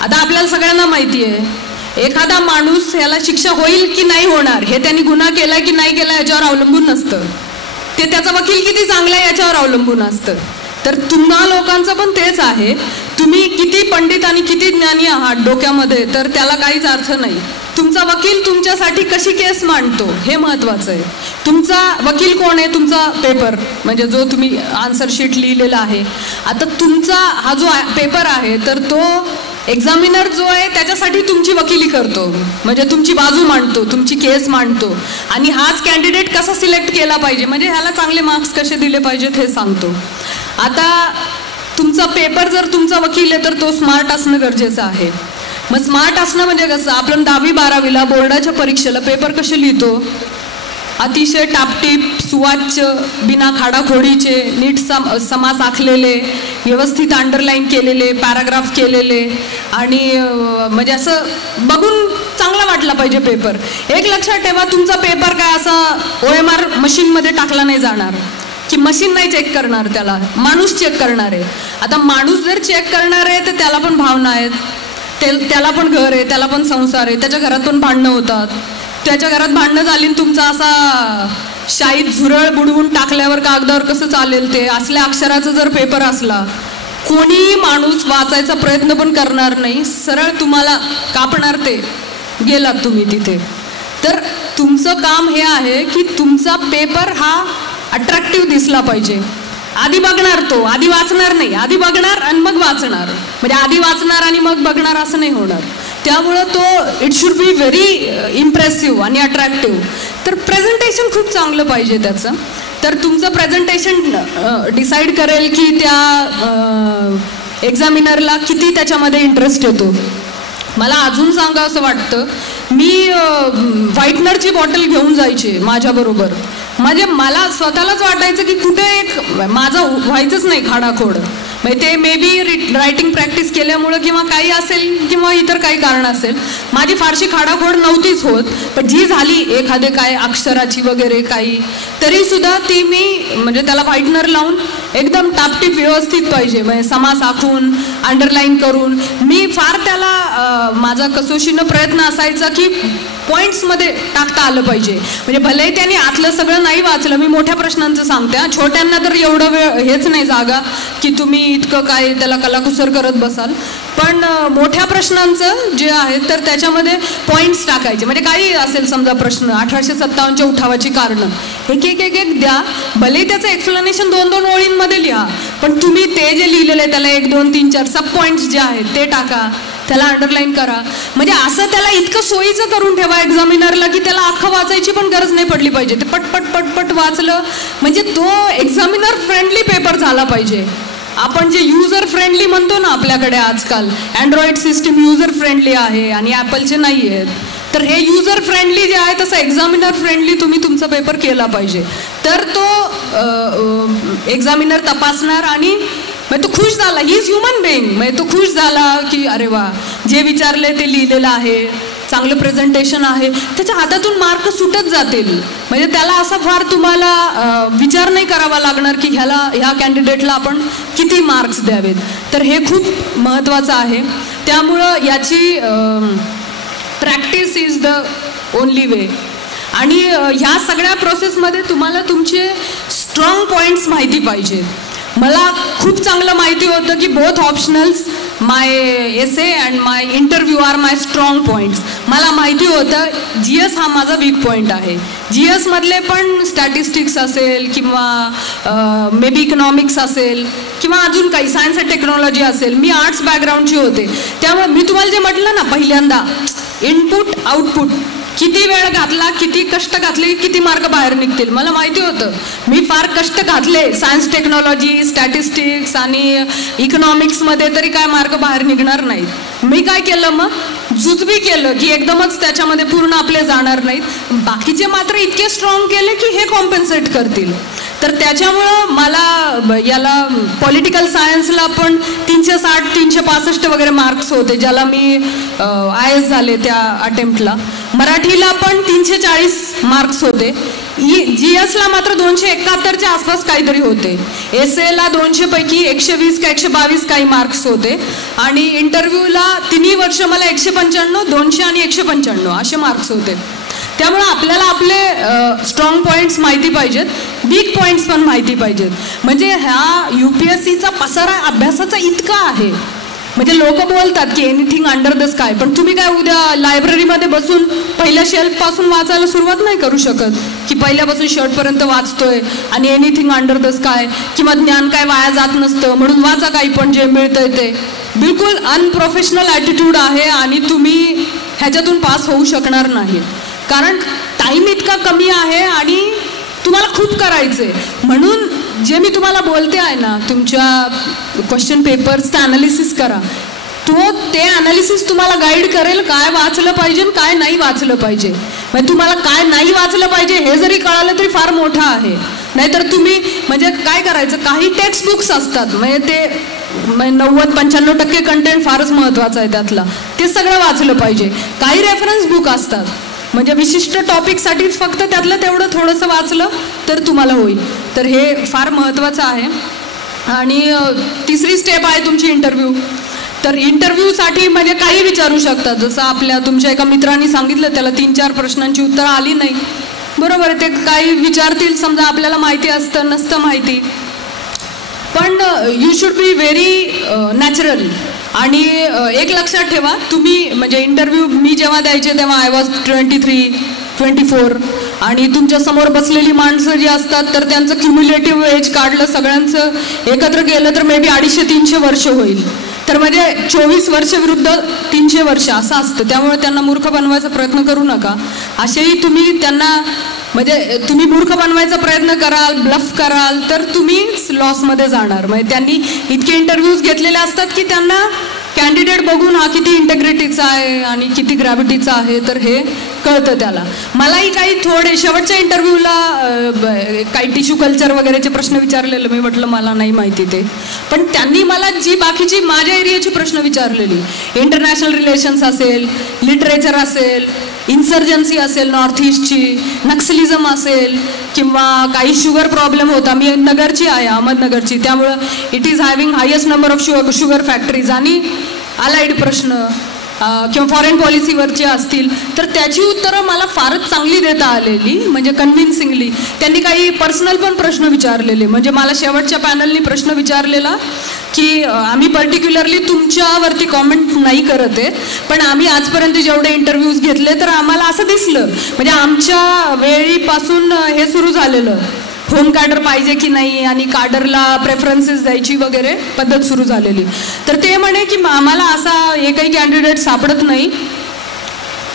आता आपल्याला सगळ्यांना माहिती आहे एखादा माणूस ह्याला शिक्षा होईल की नाही होणार हे त्यांनी गुन्हा केला की नाही केला याच्यावर अवलंबून नसतं, ते त्याचा वकील किती चांगला आहे याच्यावर अवलंबून असतं. तर तुम्हा लोकांचं पण तेच आहे, तुम्ही किती पंडित आणि किती ज्ञानी आहात डोक्यामध्ये तर त्याला काहीच अर्थ नाही. तुमचा वकील तुमच्यासाठी कशी केस मांडतो हे महत्त्वाचं आहे. तुमचा वकील कोण आहे, तुमचा पेपर, म्हणजे जो तुम्ही आन्सर शीट लिहिलेला आहे. आता तुमचा हा जो पेपर आहे तर तो एक्झामिनर जो आहे त्याच्यासाठी तुमची वकिली करतो, म्हणजे तुमची बाजू मांडतो, तुमची केस मांडतो. आणि हाच कॅन्डिडेट कसा सिलेक्ट केला पाहिजे, म्हणजे ह्याला चांगले मार्क्स कसे दिले पाहिजेत हे सांगतो. आता तुमचा पेपर जर तुमचा वकील आहे तर तो स्मार्ट असणं गरजेचं आहे. मग स्मार्ट असणं म्हणजे कसं, आपण 10वी-12वीला बोर्डाच्या परीक्षेला पेपर कसे लिहितो, अतिशय टापटीप, सुवाच्य, बिना खाडाखोडीचे, नीट समास आखलेले, व्यवस्थित अंडरलाईन केलेले, पॅराग्राफ केलेले, आणि म्हणजे असं बघून चांगला वाटला पाहिजे पेपर. एक लक्षात ठेवा, तुमचा पेपर काय असा OMR मशीनमध्ये टाकला नाही जाणार, की मशीन नाही चेक करणार, त्याला माणूस चेक करणार आहे. आता माणूस जर चेक करणार आहे तर त्याला पण भावना आहेत, त्याला पण घर आहे, त्याला पण संसार आहे, त्याच्या घरात पण भांडणं होतात. त्याच्या घरात भांडणं झाली तुमचा असा शाईत झुरळ बुडवून टाकल्यावर कागदावर कसं चालेल, ते असल्या अक्षराचा जर पेपर असला कोणी माणूस वाचायचा प्रयत्न पण करणार नाही, सरळ तुम्हाला कापणार, ते गेलात तुम्ही तिथे. तर तुमचं काम हे आहे की तुमचा पेपर हा अट्रॅक्टिव्ह दिसला पाहिजे. आधी बघणार, तो आधी वाचणार नाही, आधी बघणार आणि मग वाचणार, म्हणजे आधी वाचणार आणि मग बघणार असं नाही होणार. त्यामुळं तो it should be very impressive आणि अट्रॅक्टिव्ह. तर प्रेझेंटेशन खूप चांगलं पाहिजे त्याचं. तर तुमचं प्रेझेंटेशन डिसाईड करेल की त्या एक्झामिनरला किती त्याच्यामध्ये इंटरेस्ट येतो. मला अजून सांगा असं वाटतं, मी व्हाईटनरची बॉटल घेऊन जायचे माझ्याबरोबर, म्हणजे मला स्वतःलाच वाटायचं की कुठे एक माझं व्हायचंच नाही खाडाखोड, म्हणजे ते मे बी रायटिंग प्रॅक्टिस केल्यामुळं किंवा काही असेल किंवा इतर काही कारण असेल, माझी फारशी खाडाखोड नव्हतीच होत, पण जी झाली एखादे काय अक्षराची वगैरे काही, तरीसुद्धा ती मी म्हणजे त्याला व्हाईटनर लावून एकदम टापटीप व्यवस्थित पाहिजे, म्हणजे समास आखून अंडरलाईन करून मी फार त्याला माझा कसोशीनं प्रयत्न असायचा की पॉईंट्समध्ये टाकता आलं पाहिजे. म्हणजे भलेही त्यांनी आतलं सगळं नाही वाचलं, मी मोठ्या प्रश्नांचं सांगते, छोट्यांना तर एवढं वेळ हेच नाही जागा की तुम्ही इतकं काय त्याला कलाकुसर करत बसाल, पण मोठ्या प्रश्नांचं जे आहे तर त्याच्यामध्ये पॉईंट्स टाकायचे. म्हणजे काही असेल समजा प्रश्न 1857च्या उठावाची कारणं एक एक एक एक द्या, भलेही त्याचं एक्सप्लेनेशन 2-2 ओळींमध्ये लिहा, पण तुम्ही ते जे लिहिलेलं आहे त्याला 1, 2, 3, 4 सब पॉईंट्स जे आहेत ते टाका, त्याला अंडरलाईन करा. म्हणजे असं त्याला इतकं सोयीचं करून ठेवा एक्झामिनरला की त्याला अख्खं वाचायची पण गरज नाही पडली पाहिजे. ते पटपट पटपट वाचलं म्हणजे तो एक्झामिनर फ्रेंडली पेपर झाला पाहिजे. आपण जे युजर फ्रेंडली म्हणतो ना आपल्याकडे आजकाल, अँड्रॉइड सिस्टीम युजर फ्रेंडली आहे आणि ॲपलचे नाही आहेत, तर हे युजर फ्रेंडली जे आहे तसं एक्झामिनर फ्रेंडली तुम्ही तुमचा पेपर केला पाहिजे. तर तो एक्झामिनर तपासणार आणि मग तो खुश झाला, ही इज ह्युमन बिईंग, म्हणजे तो खुश झाला की अरे वा जे विचारले ते लिहिलेलं आहे, चांगलं प्रेझेंटेशन आहे, त्याच्या हातातून मार्क सुटत जातील. म्हणजे त्याला असा फार तुम्हाला विचार नाही करावा लागणार की ह्या कॅन्डिडेटला आपण किती मार्क्स द्यावेत. तर हे खूप महत्त्वाचं आहे. त्यामुळं याची practice is the only way. आणि ह्या सगळ्या प्रोसेसमध्ये तुम्हाला तुमचे स्ट्रॉंग पॉईंट्स माहिती पाहिजेत. मला खूप चांगलं माहिती होतं की both optionals, my essay and my interview are my strong points. मला माहिती होतं GS हा माझा वीक पॉईंट आहे. GS मधले पण स्टॅटिस्टिक्स असेल किंवा मे बी इकॉनॉमिक्स असेल किंवा अजून काही सायन्स अँड टेक्नॉलॉजी असेल, मी आर्ट्स बॅकग्राऊंडची होते, त्यामुळे मी तुम्हाला जे म्हटलं ना पहिल्यांदा, इनपुट आउटपुट, किती वेळ घातला, किती कष्ट घातले, किती मार्क बाहेर निघतील, मला माहिती होतं. मी फार कष्ट घातले सायन्स टेक्नॉलॉजी, स्टॅटिस्टिक्स आणि इकॉनॉमिक्समध्ये, तरी काय मार्क बाहेर निघणार नाहीत. मी काय केलं मग, जुजबी केलं की एकदमच त्याच्यामध्ये पूर्ण आपले जाणार नाहीत, बाकीचे मात्र इतके स्ट्रॉंग केले की हे कॉम्पेन्सेट करतील. तर त्याच्यामुळं मला याला पॉलिटिकल सायन्सला पण 360, 365 वगैरे मार्क्स होते, ज्याला मी IAS झाले त्या अटेम्प्टला. मराठीला पण 340 मार्क्स होते. GSला मात्र 271च्या आसपास काहीतरी होते. एसेला 200 पैकी 120 का 122 काही मार्क्स होते. आणि इंटरव्ह्यूला 3 वर्ष मला 195, 200 आणि 195 असे मार्क्स होते. त्यामुळे आपल्याला आपले स्ट्रॉंग पॉईंट्स माहिती पाहिजेत, वीक पॉईंट्स पण माहिती पाहिजेत. म्हणजे ह्या UPSCचा पसारा अभ्यासाचा इतका आहे, म्हणजे लोक बोलतात की एनिथिंग अंडर द स्काय, पण तुम्ही काय उद्या लायब्ररीमध्ये बसून पहिल्या शेल्फपासून वाचायला सुरुवात नाही करू शकत की पहिल्यापासून शेवटपर्यंत वाचतोय आणि एनिथिंग अंडर द स्काय, किंवा ज्ञान काय वाया जात नसतं म्हणून वाचा काही पण जे मिळतंय ते. बिलकुल अनप्रोफेशनल ॲटिट्यूड आहे आणि तुम्ही ह्याच्यातून पास होऊ शकणार नाही, कारण टाईम इतका कमी आहे आणि तुम्हाला खूप करायचंय. म्हणून जे मी तुम्हाला बोलते आहे ना, तुमच्या क्वेश्चन पेपर्सचं ॲनालिसिस करा, ते ॲनालिसिस तुम्हाला गाईड करेल काय वाचलं पाहिजे आणि काय नाही वाचलं पाहिजे. म्हणजे तुम्हाला काय नाही वाचलं पाहिजे हे जरी कळालं तरी फार मोठं आहे. नाहीतर तुम्ही म्हणजे काय करायचं, काही टेक्स्ट बुक्स असतात, म्हणजे ते 90-95% कंटेंट फारच महत्त्वाचं आहे त्यातला, ते सगळं वाचलं पाहिजे. काही रेफरन्स बुक असतात, म्हणजे विशिष्ट टॉपिकसाठीच फक्त त्यातलं तेवढं थोडंसं वाचलं तर तुम्हाला होईल. तर हे फार महत्त्वाचं आहे. आणि तिसरी स्टेप आहे तुमची इंटरव्ह्यू. तर इंटरव्ह्यूसाठी म्हणजे काही विचारू शकतात, जसं तुमच्या एका मित्रांनी सांगितलं, त्याला 3-4 प्रश्नांची उत्तरं आली नाही, बरोबर आहे, ते काही विचारतील, समजा आपल्याला माहिती असतं नसतं माहिती, पण you should be very natural. आणि एक लक्षात ठेवा, तुम्ही म्हणजे इंटरव्ह्यू मी जेव्हा द्यायचे तेव्हा आय वॉज 23-24, आणि तुमच्या समोर बसलेली माणसं जी असतात तर त्यांचं क्युम्युलेटिव्ह एज काढलं सगळ्यांचं एकत्र केलं तर मे बी 250-300 वर्ष होईल. तर म्हणजे 24 वर्ष विरुद्ध 300 वर्ष असं असतं. त्यामुळे त्यांना मूर्ख बनवायचा प्रयत्न करू नका. असेही तुम्ही त्यांना म्हणजे तुम्ही मूर्ख बनवायचा प्रयत्न कराल, ब्लफ कराल तर तुम्हीच लॉसमध्ये जाणार. म्हणजे त्यांनी इतके इंटरव्ह्यूज घेतलेले असतात की त्यांना कॅन्डिडेट बघून हा किती इंटेग्रिटीचा आहे आणि किती ग्रॅव्हिटीचा आहे, तर हे कळतं त्याला. मलाही काही थोडे शेवटच्या इंटरव्ह्यूला काही टिश्यू कल्चर वगैरेचे प्रश्न विचारलेले, मी म्हटलं मला नाही माहिती ते. पण त्यांनी मला जी बाकीची माझ्या एरियाची प्रश्न विचारलेली, इंटरनॅशनल रिलेशन्स असेल, लिटरेचर असेल, इन्सर्जन्सी असेल नॉर्थ ईस्टची, नक्सलिझम असेल, किंवा काही शुगर प्रॉब्लेम होता. मी नगरची आहे, अहमदनगरची, त्यामुळं it is having highest number of sugar factories, आणि अलाइड प्रश्न किंवा फॉरेन पॉलिसीवरचे असतील, तर त्याची उत्तरं मला फारच चांगली देता आलेली, म्हणजे कन्व्हिन्सिंगली. त्यांनी काही पर्सनल पण प्रश्न विचारलेले, म्हणजे मला शेवटच्या पॅनलनी प्रश्न विचारलेला की आम्ही पर्टिक्युलरली तुमच्यावरती कॉमेंट नाही करत आहे, पण आम्ही आजपर्यंत जेवढे इंटरव्ह्यूज घेतले तर आम्हाला असं दिसलं, म्हणजे आमच्या वेळीपासून हे सुरू झालेलं, होम कार्डर पाहिजे की नाही आणि कार्डरला प्रेफरन्सेस द्यायची वगैरे पद्धत सुरू झालेली. तर ते म्हणे की आम्हाला असा एकही कॅन्डिडेट सापडत नाही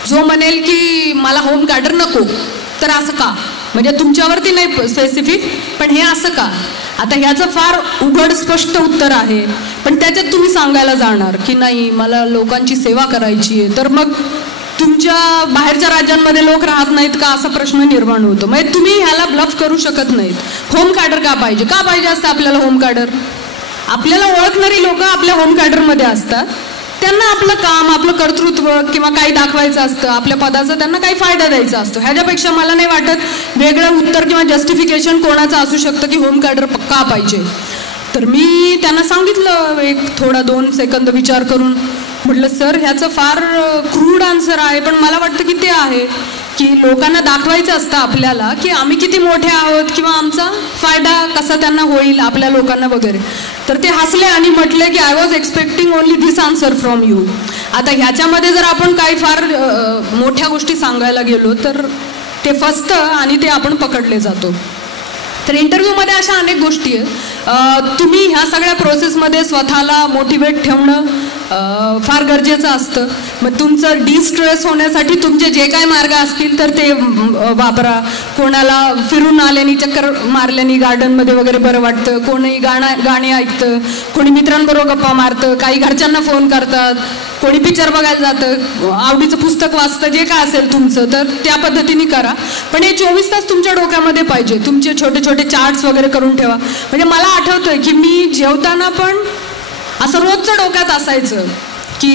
जो म्हणेल की मला होम कार्डर नको. तर असं का, म्हणजे तुमच्यावरती नाही स्पेसिफिक, पण हे असं का? आता ह्याचं फार उघड स्पष्ट उत्तर आहे, पण त्याच्यात तुम्ही सांगायला जाणार की नाही मला लोकांची सेवा करायची आहे, तर मग तुमच्या बाहेरच्या राज्यांमध्ये लोक राहत नाहीत का असा प्रश्न निर्माण होतो. म्हणजे तुम्ही ह्याला ब्लफ करू शकत नाहीत. होम कार्डर का पाहिजे असतं आपल्याला होम कार्डर? आपल्याला ओळखणारी लोक आपल्या होम कार्डरमध्ये असतात, त्यांना आपलं काम, आपलं कर्तृत्व किंवा काही दाखवायचं असतं, आपल्या पदाचा त्यांना काही फायदा द्यायचा असतो. ह्याच्यापेक्षा मला नाही वाटत वेगळं उत्तर किंवा जस्टिफिकेशन कोणाचं असू शकतं की होम कार्डर का पाहिजे. तर मी त्यांना सांगितलं एक थोडा 2 सेकंद विचार करून, म्हटलं सर ह्याचं फार क्रूड आन्सर आहे, पण मला वाटतं की ते आहे की लोकांना दाखवायचं असतं आपल्याला की आम्ही किती मोठे आहोत किंवा आमचा फायदा कसा त्यांना होईल आपल्या लोकांना वगैरे. तर ते हसले आणि म्हटले की I was expecting only this answer from you. आता ह्याच्यामध्ये जर आपण काही फार मोठ्या गोष्टी सांगायला गेलो तर ते फसतं आणि ते आपण पकडले जातो. तर इंटरव्ह्यूमध्ये अशा अनेक गोष्टी आहेत. तुम्ही ह्या सगळ्या प्रोसेसमध्ये स्वतःला मोटिवेट ठेवणं फार गरजेचं असतं. मग तुमचं डिस्ट्रेस होण्यासाठी तुमचे जे काय मार्ग असतील तर ते वापरा. कोणाला फिरून आल्याने, चक्कर मारल्याने गार्डनमध्ये वगैरे बरं वाटतं, कोणी गाणी ऐकतं, कोणी मित्रांबरोबर गप्पा मारतं, काही घरच्यांना फोन करतात, कोणी पिक्चर बघायला जातं, आवडीचं पुस्तक वाचतं, जे काय असेल तुमचं तर त्या पद्धतीने करा. पण हे 24 तास तुमच्या डोक्यामध्ये पाहिजे. तुमचे छोटे छोटे चार्ट्स वगैरे करून ठेवा. म्हणजे मला आठवतंय की मी जेवताना पण असं रोजचं डोक्यात असायचं की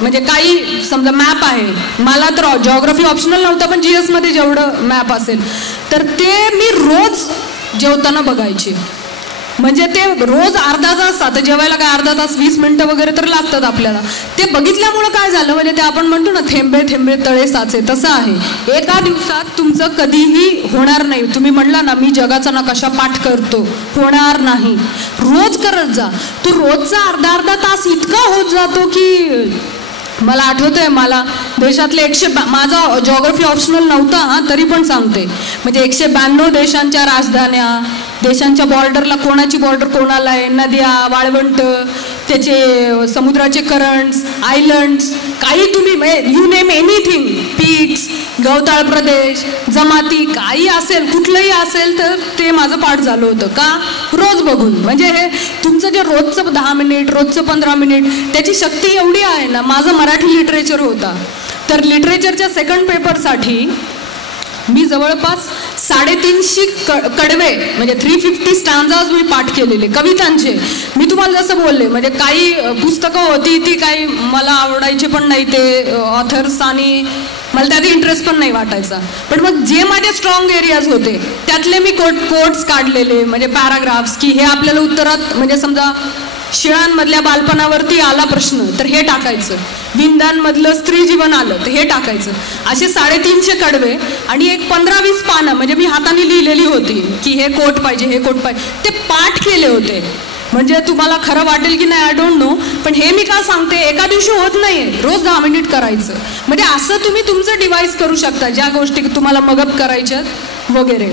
म्हणजे काही समजा मॅप आहे, मला तर जॉग्राफी ऑप्शनल नव्हता पण GS मध्ये जेवढं मॅप असेल तर ते मी रोज जेवताना बघायचे. म्हणजे ते रोज अर्धा तास, आता जेवायला काय अर्धा तास 20 मिनिटं वगैरे तर लागतात आपल्याला. ते बघितल्यामुळं काय झालं, म्हणजे ते आपण म्हणतो ना थेंबे थेंबे तळे साचे, तसं आहे. एका दिवसात तुमचं कधीही होणार नाही. तुम्ही म्हणला ना मी जगाचा नकाशा पाठ करतो, होणार नाही. रोज करत जा. तो रोजचा अर्धा तास इतका होत जातो की मला आठवतंय, मला देशातले माझा जॉग्राफी ऑप्शनल नव्हता हा, तरी पण सांगते, म्हणजे 192 देशांच्या राजधान्या, देशांच्या बॉर्डरला कोणाची बॉर्डर कोणाला आहे, नद्या, वाळवंट, त्याचे समुद्राचे करंट्स, आयलंड्स, काही तुम्ही यू नेम एनिथिंग, पीक्स, गवताळ प्रदेश, जमाती, काही असेल, कुठलंही असेल तर ते माझं पाठ झालं होतं. का? रोज बघून. म्हणजे हे तुमचं जे रोजचं 10 मिनिट, रोजचं 15 मिनिट, त्याची शक्ती एवढी आहे ना. माझं मराठी लिटरेचर होता, तर लिटरेचरच्या सेकंड पेपरसाठी मी जवळपास 350 कडवे म्हणजे 350 स्टांजाज मी पाठ केलेले कवितांचे. मी तुम्हाला जसं बोलले, म्हणजे काही पुस्तकं होती ती काही मला आवडायचे पण नाही ते ऑथर्स, आणि मला त्यात इंटरेस्ट पण नाही वाटायचा. पण मग जे माझे स्ट्रॉंग एरियाज होते त्यातले मी कोट्स काढलेले, म्हणजे पॅराग्राफ्स, की हे आपल्याला उत्तरात, म्हणजे समजा शिळांमधल्या बालपणावरती आला प्रश्न तर हे टाकायचं, विंदांमधलं स्त्री जीवन आलं तर हे टाकायचं. असे 350 कडवे आणि एक 15-20 पानं म्हणजे मी हाताने लिहिलेली होती की हे कोट पाहिजे, हे कोट पाहिजे, ते पाठ केले होते. म्हणजे तुम्हाला खरं वाटेल की नाही आय डोंट नो, पण हे मी का सांगते, एका दिवशी होत नाही, रोज 10 मिनिट करायचं. म्हणजे असं तुम्ही तुमचं डिवाइस करू शकता ज्या गोष्टी तुम्हाला मगअप करायच्यात वगैरे.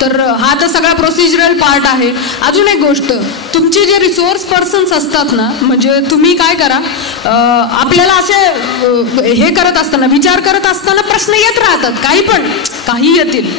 तर हा तर सगळा प्रोसिजरल पार्ट आहे. अजून एक गोष्ट, तुमचे जे रिसोर्स पर्सन्स असतात ना, म्हणजे तुम्ही काय करा, आपल्याला असे हे करत असताना, विचार करत असताना प्रश्न येत राहतात, काही येतील.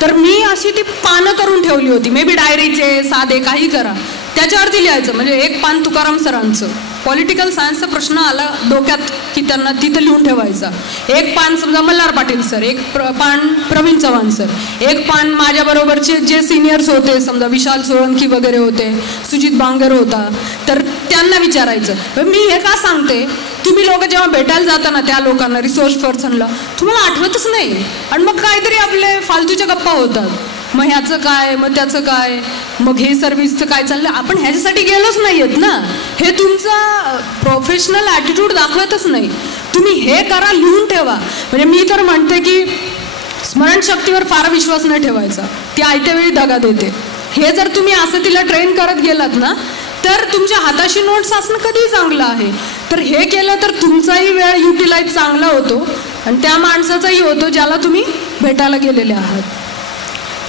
तर मी अशी ती पानं करून ठेवली होती, मे बी डायरीचे, साधे, काही करा, त्याच्यावरती लिहायचं. म्हणजे एक पान तुकाराम सरांचं, पॉलिटिकल सायन्सचा प्रश्न आला डोक्यात की त्यांना तिथं लिहून ठेवायचा. एक पान समजा मल्हार पाटील सर, एक पान प्रवीण चव्हाण सर, एक पान माझ्याबरोबरचे जे सिनियर्स होते समजा विशाल सोळंकी वगैरे होते, सुजित बांगर होता, तर त्यांना विचारायचं. मी हे का सांगते, तुम्ही लोक जेव्हा भेटायला जाता ना त्या लोकांना, रिसोर्स पर्सनला, तुम्हाला आठवतच नाही आणि मग काहीतरी आपले फालतूच्या गप्पा होतात. मग ह्याचं काय, मग त्याचं काय, मग हे सर्व्हिसचं काय चाललं. आपण ह्याच्यासाठी गेलोच नाही आहेत ना. हे तुमचा प्रोफेशनल ॲटिट्यूड दाखवतच नाही. तुम्ही हे करा, लिहून ठेवा. म्हणजे मी तर म्हणते की स्मरणशक्तीवर फार विश्वास नाही ठेवायचा, ती आयत्या वेळी दगा देते. हे जर तुम्ही असं तिला ट्रेन करत गेलात ना तर तुमच्या हाताशी नोट्स असणं कधीही चांगलं आहे. तर हे केलं तर तुमचाही वेळ युटिलाइज चांगला होतो आणि त्या माणसाचाही होतो ज्याला तुम्ही भेटायला गेलेले आहात.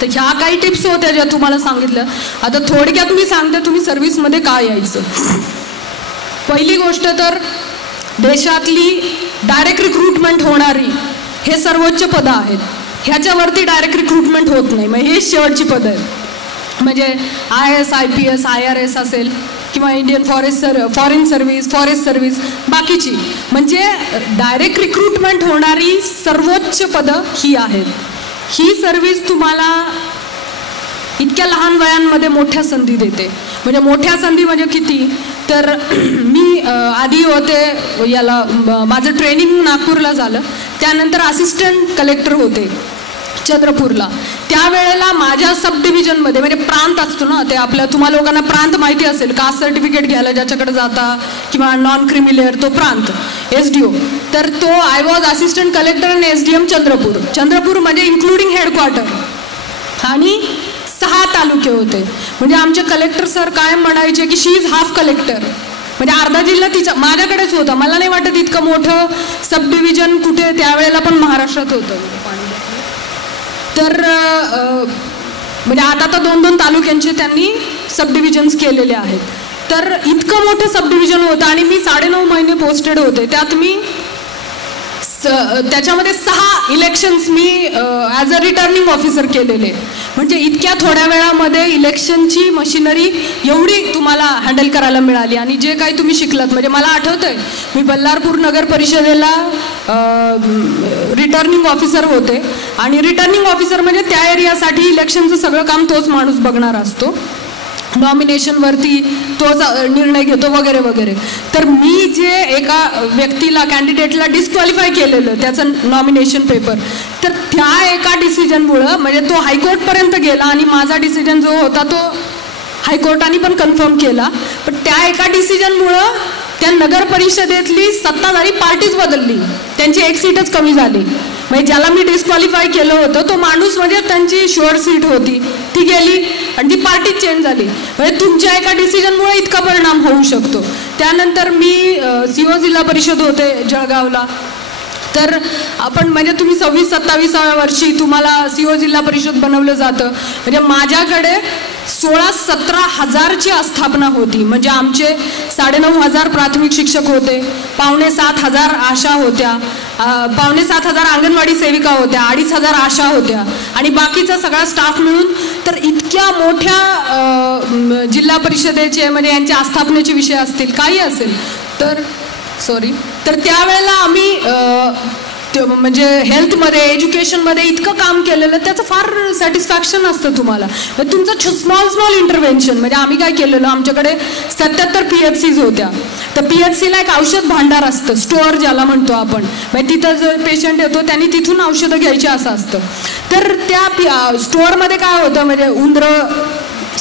तर ह्या काही टिप्स होत्या ज्या तुम्हाला सांगितल्या. आता थोडक्यात मी सांगते तुम्ही सर्व्हिसमध्ये का यायचं. पहिली गोष्ट तर देशातली डायरेक्ट रिक्रुटमेंट होणारी हे सर्वोच्च पदं आहेत. ह्याच्यावरती डायरेक्ट रिक्रुटमेंट होत नाही, मग हे शेवटची पदं आहेत. म्हणजे IAS IPS IRS असेल किंवा Indian foreign service, forest service, बाकीची म्हणजे डायरेक्ट रिक्रुटमेंट होणारी सर्वोच्च पदं ही आहेत. ही सर्व्हिस तुम्हाला इतक्या लहान वयांमध्ये मोठ्या संधी देते. म्हणजे मोठ्या संधी म्हणजे किती, तर मी आधी होते याला, माझं ट्रेनिंग नागपूरला झालं, त्यानंतर असिस्टंट कलेक्टर होते चंद्रपूरला. त्यावेळेला माझ्या सब डिव्हिजनमध्ये म्हणजे प्रांत असतो ना, ते आपल्या तुम्हाला लोकांना प्रांत माहिती असेल, कास्ट सर्टिफिकेट घ्यायला ज्याच्याकडे जाता किंवा नॉन क्रिमिलेअर, तो प्रांत SDO. तर तो आय वॉज असिस्टंट कलेक्टर आणि SDM चंद्रपूर म्हणजे इन्क्लुडिंग हेडक्वार्टर आणि 6 तालुके होते. म्हणजे आमचे कलेक्टर सर काय म्हणायचे की शी इज हाफ कलेक्टर, म्हणजे अर्धा जिल्हा तिच्या माझ्याकडेच होता. मला नाही वाटत इतकं मोठं सब डिव्हिजन कुठे त्यावेळेला पण महाराष्ट्रात होतं. तर म्हणजे आता तर 2-2 तालुक्यांचे त्यांनी सब डिव्हिजन्स केलेले आहेत. तर इतकं मोठं सब डिव्हिजन होतं आणि मी 9.5 महिने पोस्टेड होते. त्यात मी त्याच्यामध्ये 6 elections me as a returning officer केलेले. म्हणजे इतक्या थोड्या वेळामध्ये इलेक्शनची मशिनरी एवढी तुम्हाला हँडल करायला मिळाली आणि जे काही तुम्ही शिकलात. म्हणजे मला आठवतंय मी बल्लारपूर नगर परिषदेला रिटर्निंग ऑफिसर होते आणि रिटर्निंग ऑफिसर म्हणजे त्या एरियासाठी इलेक्शनचं सगळं काम तोच माणूस बघणार असतो, नॉमिनेशनवरती तोच निर्णय घेतो वगैरे वगैरे. तर मी जे एका व्यक्तीला कॅन्डिडेटला डिस्क्वालिफाय केलेलं त्याचं नॉमिनेशन पेपर, तर त्या एका डिसिजनमुळं म्हणजे तो हायकोर्टपर्यंत गेला आणि माझा डिसिजन जो होता तो हायकोर्टाने पण कन्फर्म केला. पण त्या एका डिसिजनमुळं त्या नगर परिषदेतली सत्ताधारी पार्टीच बदलली, त्यांची एक सीटच कमी झाली. म्हणजे ज्याला मी डिस्क्वालिफाय केलं होतं तो माणूस म्हणजे त्यांची शुअर सीट होती ती गेली आणि ती पार्टीच चेंज झाली. म्हणजे तुमच्या एका डिसिजनमुळे इतका परिणाम होऊ शकतो. त्यानंतर मी CO जिल्हा परिषद होते जळगावला. तर आपण म्हणजे तुम्ही 26-27व्या वर्षी तुम्हाला CO जिल्हा परिषद बनवलं जातं. म्हणजे माझ्याकडे 16-17 हजारची आस्थापना होती. म्हणजे आमचे 9,500 प्राथमिक शिक्षक होते, 6,500 आशा होत्या, 6,500 अंगणवाडी सेविका होत्या, 2,500 आशा होत्या आणि बाकीचा सगळा स्टाफ मिळून. तर इतक्या मोठ्या जिल्हा परिषदेचे म्हणजे यांच्या आस्थापनेचे विषय असतील काही असेल तर त्यावेळेला आम्ही म्हणजे हेल्थमध्ये एज्युकेशनमध्ये इतकं काम केलेलं त्याचं फार सॅटिस्फॅक्शन असतं तुम्हाला. तुमचं स्मॉल इंटरव्हेन्शन म्हणजे आम्ही काय केलेलं, आमच्याकडे 77 PHCs होत्या. तर PHCला एक औषध भांडार असतं, स्टोअर ज्याला म्हणतो आपण. म्हणजे तिथं जो पेशंट येतो त्यांनी तिथून औषधं घ्यायची असं असतं. तर त्या स्टोअरमध्ये काय होतं म्हणजे उंदरं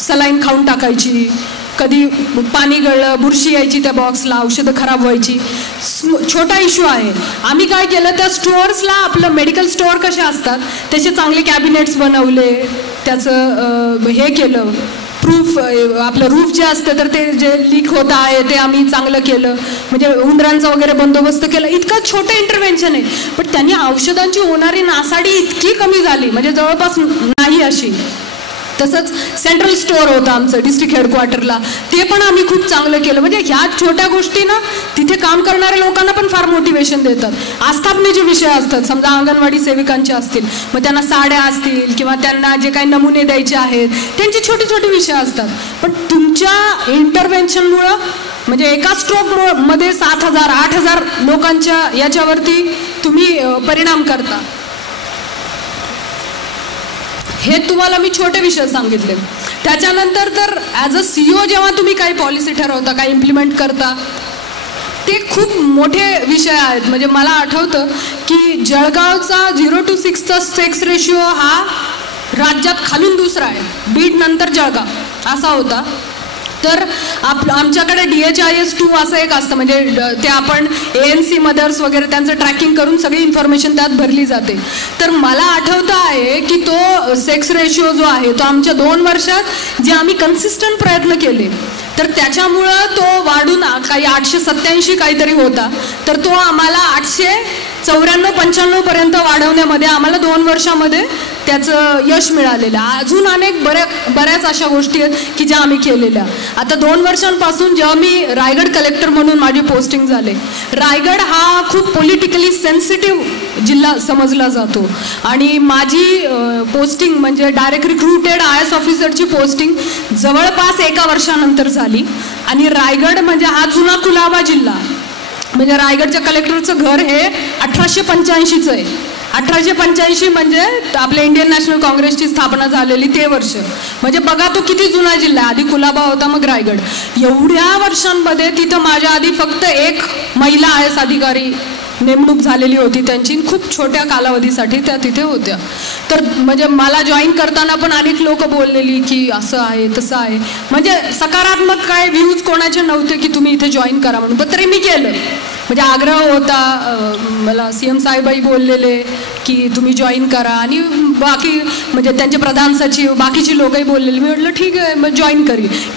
सलाईन खाऊन टाकायची, कधी पाणी गळलं, बुरशी यायची त्या बॉक्सला, औषधं खराब व्हायची, छोटा इश्यू आहे. आम्ही काय केलं त्या स्टोअर्सला, आपलं मेडिकल स्टोअर कसे असतात त्याचे चांगले कॅबिनेट्स बनवले, त्याचं हे केलं प्रूफ, आपलं रूफ जे असतं तर ते जे लीक होत आहे ते आम्ही चांगलं केलं. म्हणजे उंदरांचा वगैरे बंदोबस्त केला. इतकं छोटं इंटरव्हेन्शन आहे पण त्यांनी औषधांची होणारी नासाडी इतकी कमी झाली म्हणजे जवळपास नाही अशी. तसंच सेंट्रल स्टोअर होतं आमचं डिस्ट्रिक्ट हेडक्वार्टरला, ते पण आम्ही खूप चांगलं केलं. म्हणजे ह्या छोट्या गोष्टी ना तिथे काम करणाऱ्या लोकांना पण फार मोटिवेशन देतात. आस्थापनेचे विषय असतात, समजा अंगणवाडी सेविकांचे असतील, मग त्यांना साड्या असतील किंवा त्यांना जे काही नमुने द्यायचे आहेत त्यांचे छोटे छोटे विषय असतात. पण तुमच्या इंटरव्हेन्शनमुळं म्हणजे एका स्ट्रोकमध्ये 7,000 8,000 लोकांच्या याच्यावरती तुम्ही परिणाम करता. हे तुम्हाला मी छोटे विषय सांगितले. त्याच्यानंतर तर ॲज अ CEO जेव्हा तुम्ही काही पॉलिसी ठरवता, काही इम्प्लिमेंट करता, ते खूप मोठे विषय आहेत. म्हणजे मला आठवतं की जळगावचा 0 to 6चा सेक्स रेशिओ हा राज्यात खालून दुसरा आहे, बीड नंतर जळगाव असा होता. तर आमच्याकडे DHIS 2 असं एक असतं, म्हणजे ते आपण ANC मदर्स वगैरे त्यांचं ट्रॅकिंग करून सगळी इन्फॉर्मेशन त्यात भरली जाते. तर मला आठवतं आहे की तो सेक्स रेशिओ जो आहे तो आमच्या 2 वर्षात जे आम्ही कन्सिस्टंट प्रयत्न केले तर त्याच्यामुळं तो वाढून काही 887 काहीतरी होता, तर तो आम्हाला 894-95 पर्यंत वाढवण्यामध्ये आम्हाला 2 वर्षामध्ये त्याचं यश मिळालेलं. अजून अनेक बऱ्याच अशा गोष्टी आहेत की ज्या आम्ही केलेल्या. आता 2 वर्षांपासून जेव्हा मी रायगड कलेक्टर म्हणून माझी पोस्टिंग झाले, रायगड हा खूप पॉलिटिकली सेन्सिटिव्ह जिल्हा समजला जातो आणि माझी पोस्टिंग म्हणजे डायरेक्ट रिक्रुटेड IAS ऑफिसरची पोस्टिंग जवळपास 1 वर्षानंतर झाली. आणि रायगड म्हणजे हा जुना कुलाबा जिल्हा, म्हणजे रायगडच्या कलेक्टरचं घर हे 1885चं आहे. 1885 म्हणजे आपल्या इंडियन नॅशनल काँग्रेसची स्थापना झालेली ते वर्ष. म्हणजे बघा तो किती जुना जिल्हा. आधी कुलाबा होता, मग रायगड. एवढ्या वर्षांमध्ये तिथं माझ्या आधी फक्त एक महिला IAS अधिकारी नेमणूक झालेली होती त्यांची, खूप छोट्या कालावधीसाठी त्या तिथे होत्या. तर म्हणजे मला जॉईन करताना पण अनेक लोक बोललेली की असं आहे तसं आहे, म्हणजे सकारात्मक काय व्ह्यूज कोणाचे नव्हते की तुम्ही इथे जॉईन करा म्हणून. पण तरी मी केलं. म्हणजे आग्रह होता, मला CM साहेबाई बोललेले की तुम्ही जॉईन करा आणि बाकी म्हणजे त्यांचे प्रधान सचिव बाकीची लोकही बोललेली. मी म्हटलं ठीक आहे मग जॉईन